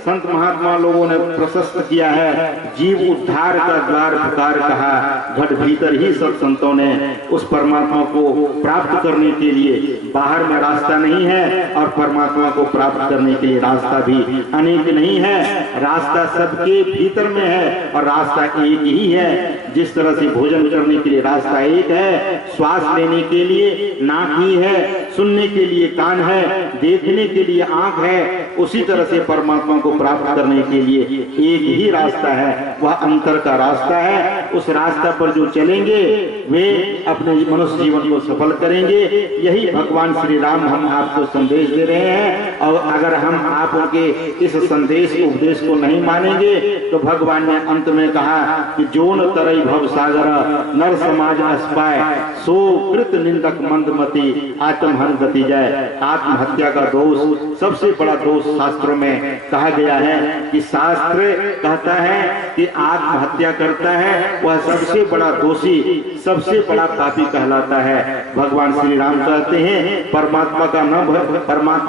संत महात्मा लोगों ने प्रशस्त किया है। जीव उद्धार का द्वार पुकार कहा, घट भीतर ही सब संतों ने उस परमात्मा को प्राप्त करने के लिए बाहर में रास्ता नहीं है और परमात्मा को प्राप्त करने के लिए रास्ता भी अनेक नहीं है। रास्ता सबके भीतर में है और रास्ता एक ही है। जिस तरह से भोजन करने के लिए रास्ता एक है, श्वास लेने के लिए नाक ही है, सुनने के लिए कान है, देखने के लिए आंख है, उसी तरह से परमात्मा को प्राप्त करने के लिए एक ही रास्ता है, वह अंतर का रास्ता है। उस रास्ता पर जो चलेंगे वे अपने मनुष्य जीवन को सफल करेंगे। यही भगवान श्री राम हम आपको संदेश दे रहे हैं। और अगर हम आप उनके इस संदेश उपदेश को नहीं मानेंगे तो भगवान ने अंत में कहा कि जो न तरई भव सागर नर समाज अस्पाय सो कृत निंदक मंदमती आत्महन गति जाए। आत्महत्या का दोष सबसे बड़ा दोष शास्त्रों में कहा गया है कि शास्त्र कहता है कि आत्महत्या करता है वह सबसे बड़ा दोषी, सबसे बड़ा पापी कहलाता है। भगवान श्री राम कहते हैं परमात्मा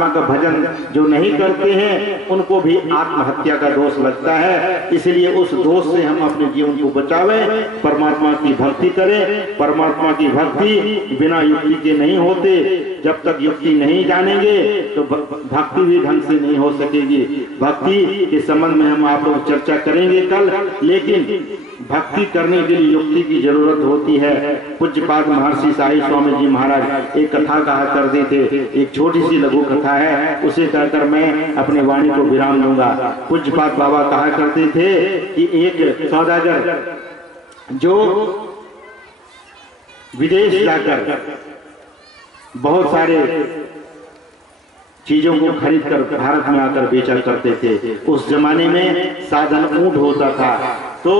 का भजन जो नहीं करते हैं उनको भी आत्महत्या का दोष लगता है। इसलिए उस दोष से हम अपने जीवन को बचावें, परमात्मा की भक्ति करें। परमात्मा की भक्ति बिना युक्ति के नहीं होते। जब तक युक्ति नहीं जानेंगे तो भक्ति भी ढंग से नहीं हो सकेगी। भक्ति के संबंध में हम आप लोग चर्चा करेंगे कल, लेकिन भक्ति करने के लिए युक्ति की जरूरत होती है। पूज्यपाद महर्षि साई स्वामी जी महाराज एक कथा कहा करते थे, एक छोटी सी लघु कथा है, उसे कहकर मैं अपने वाणी को विराम दूंगा। पूज्यपाद बाबा कहा करते थे कि एक सौदागर जो विदेश जाकर बहुत सारे चीजों को खरीद कर भारत में आकर बेचा करते थे। उस जमाने में साधन ऊंट होता था, तो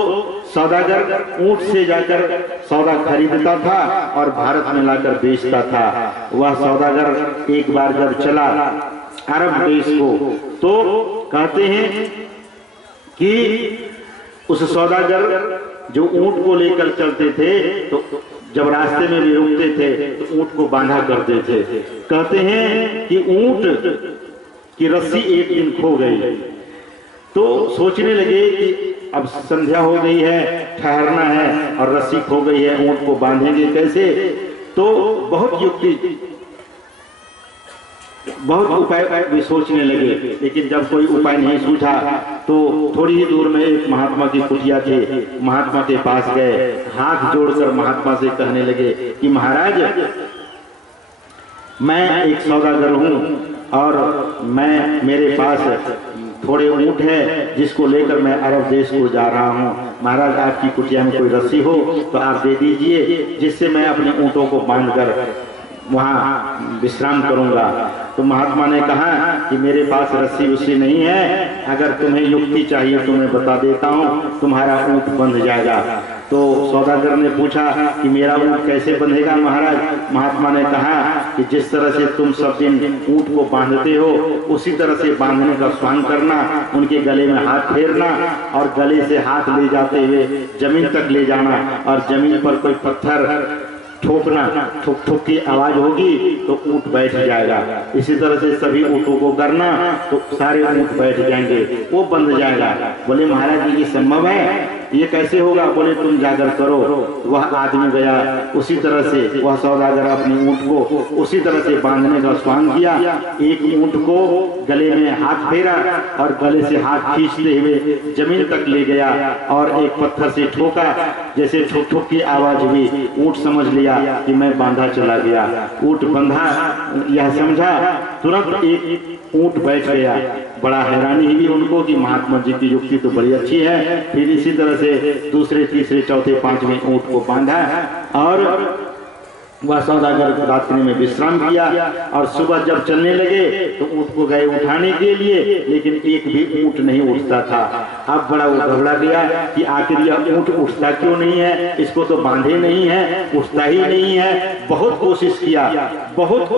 सौदागर ऊंट से जाकर सौदा खरीदता था और भारत में लाकर बेचता था। वह सौदागर एक बार जब चला अरब देश को, तो कहते हैं कि उस सौदागर जो ऊंट को लेकर चलते थे तो जब रास्ते में भी रुकते थे तो ऊंट को बांधा करते थे। कहते हैं कि ऊंट की रस्सी एक दिन खो गई, तो सोचने लगे कि अब संध्या हो गई है, ठहरना है और रस्सी खो गई है, ऊंट को बांधेंगे कैसे। तो बहुत उपाय भी सोचने लगे, लेकिन जब कोई उपाय नहीं सूझा तो थोड़ी ही दूर में एक महात्मा की कुटिया थी। महात्मा के पास गए, हाथ जोड़कर महात्मा से कहने लगे कि महाराज मैं एक सौदागर हूँ और मेरे पास थोड़े ऊंट है जिसको लेकर मैं अरब देश को जा रहा हूँ। महाराज आपकी कुटिया में कोई रस्सी हो तो आप दे दीजिए, जिससे मैं अपने ऊंटों को बांधकर वहाँ विश्राम करूंगा। तो महात्मा ने कहा कि मेरे पास रस्सी उस्सी नहीं है, अगर तुम्हें युक्ति चाहिए तो मैं बता देता हूँ, तुम्हारा ऊंट बंध जाएगा। तो सौदागर ने पूछा कि मेरा ऊंट कैसे बंधेगा महाराज। महात्मा ने कहा कि जिस तरह से तुम सब दिन ऊंट को बांधते हो उसी तरह से बांधने का स्वांग करना, उनके गले में हाथ फेरना और गले से हाथ ले जाते हुए जमीन तक ले जाना और जमीन पर कोई पत्थर ठोकना, ठुक ठुक की आवाज होगी तो ऊंट बैठ जाएगा। इसी तरह से सभी ऊंटों को करना तो सारे ऊंट बैठ जाएंगे, वो बंध जाएगा। बोले महाराज जी ये संभव है, ये कैसे होगा। बोले तुम जाकर करो। वह आदमी गया, उसी तरह से वह सौदागर अपने ऊंट को उसी तरह से बांधने का स्वांग किया। एक ऊंट को गले में हाथ फेरा और गले से हाथ खींचते हुए जमीन तक ले गया और एक पत्थर से ठोका, जैसे ठुक ठुक की आवाज हुई। ऊंट समझ लिया कि मैं बांधा चला गया। ऊंट बंधा यह समझा, तुरंत एक ऊंट बैठ गया। बड़ा हैरानी हुई उनको कि महात्मा जी की युक्ति तो बड़ी अच्छी है। फिर इसी तरह से दूसरे तीसरे चौथे पांचवें ऊंट को बांधा और वह सौदागर रात्रि में विश्राम किया और सुबह जब चलने लगे तो ऊंट को गए उठाने के लिए, लेकिन एक भी ऊंट नहीं उठता था। अब बड़ा वो घबरा गया कि आखिर यह ऊंट उठता क्यों नहीं है, इसको तो बांधे नहीं है, उठता ही नहीं है। बहुत कोशिश किया, बहुत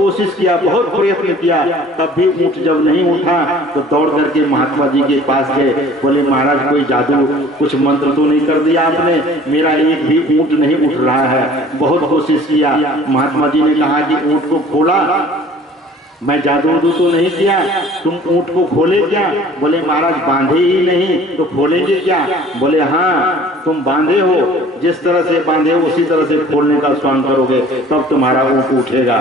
प्रयत्न किया, तब भी ऊंट जब नहीं उठा तो दौड़ करके महात्मा जी के पास गए। बोले महाराज कोई जादू कुछ मंत्र तो नहीं कर दिया आपने, मेरा एक भी ऊंट नहीं उठ रहा है। बहुत कोशिश किया। महात्मा जी ने कहा कि ऊंट को खोला मैं जादू उदू तो नहीं किया, तुम ऊंट को खोले क्या? बोले महाराज बांधे ही नहीं तो खोलेंगे क्या? बोले हाँ तुम बांधे हो, जिस तरह से बांधे हो उसी तरह से खोलने का स्वांग करोगे तब तुम्हारा ऊंट उठेगा।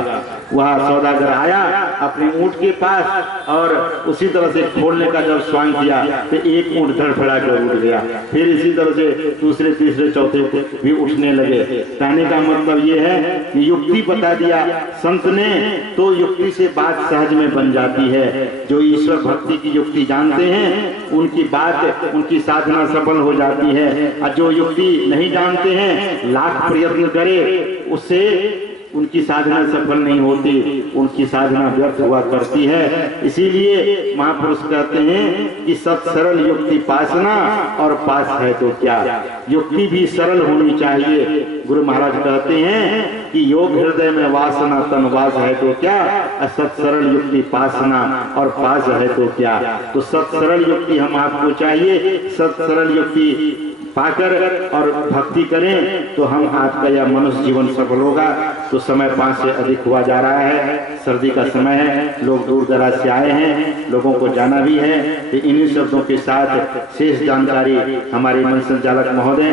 वह सौदागर आया अपने ऊंट के पास और उसी तरह से खोलने का जब स्वांग किया तो एक ऊंट धड़फड़ा कर उठ गया। फिर इसी तरह से दूसरे तीसरे चौथे भी उठने लगे। कहने का मतलब ये है कि युक्ति बता दिया संत ने, तो युक्ति से बात सहज में बन जाती है। जो ईश्वर भक्ति की युक्ति जानते हैं उनकी बात, उनकी साधना सफल हो जाती है। और जो युक्ति नहीं जानते हैं लाख प्रयत्न करे उससे उनकी साधना सफल नहीं होती, उनकी साधना व्यर्थ हुआ करती है। इसीलिए महापुरुष कहते हैं कि सत सरल युक्ति पासना, और पास है तो क्या, युक्ति भी सरल होनी चाहिए। गुरु महाराज कहते हैं कि योग हृदय में वासना तनवास है तो क्या, सत सरल युक्ति पासना और पास है तो क्या। तो सत सरल युक्ति हम आपको चाहिए, सत सरल युक्ति पाकर और भक्ति करें तो हम आपका यह मनुष्य जीवन सफल होगा। तो समय 5 से अधिक हुआ जा रहा है, सर्दी का समय है, लोग दूर दराज से आए हैं, लोगों को जाना भी है। तो इन्हीं शब्दों के साथ शेष जानकारी हमारे मंच संचालक महोदय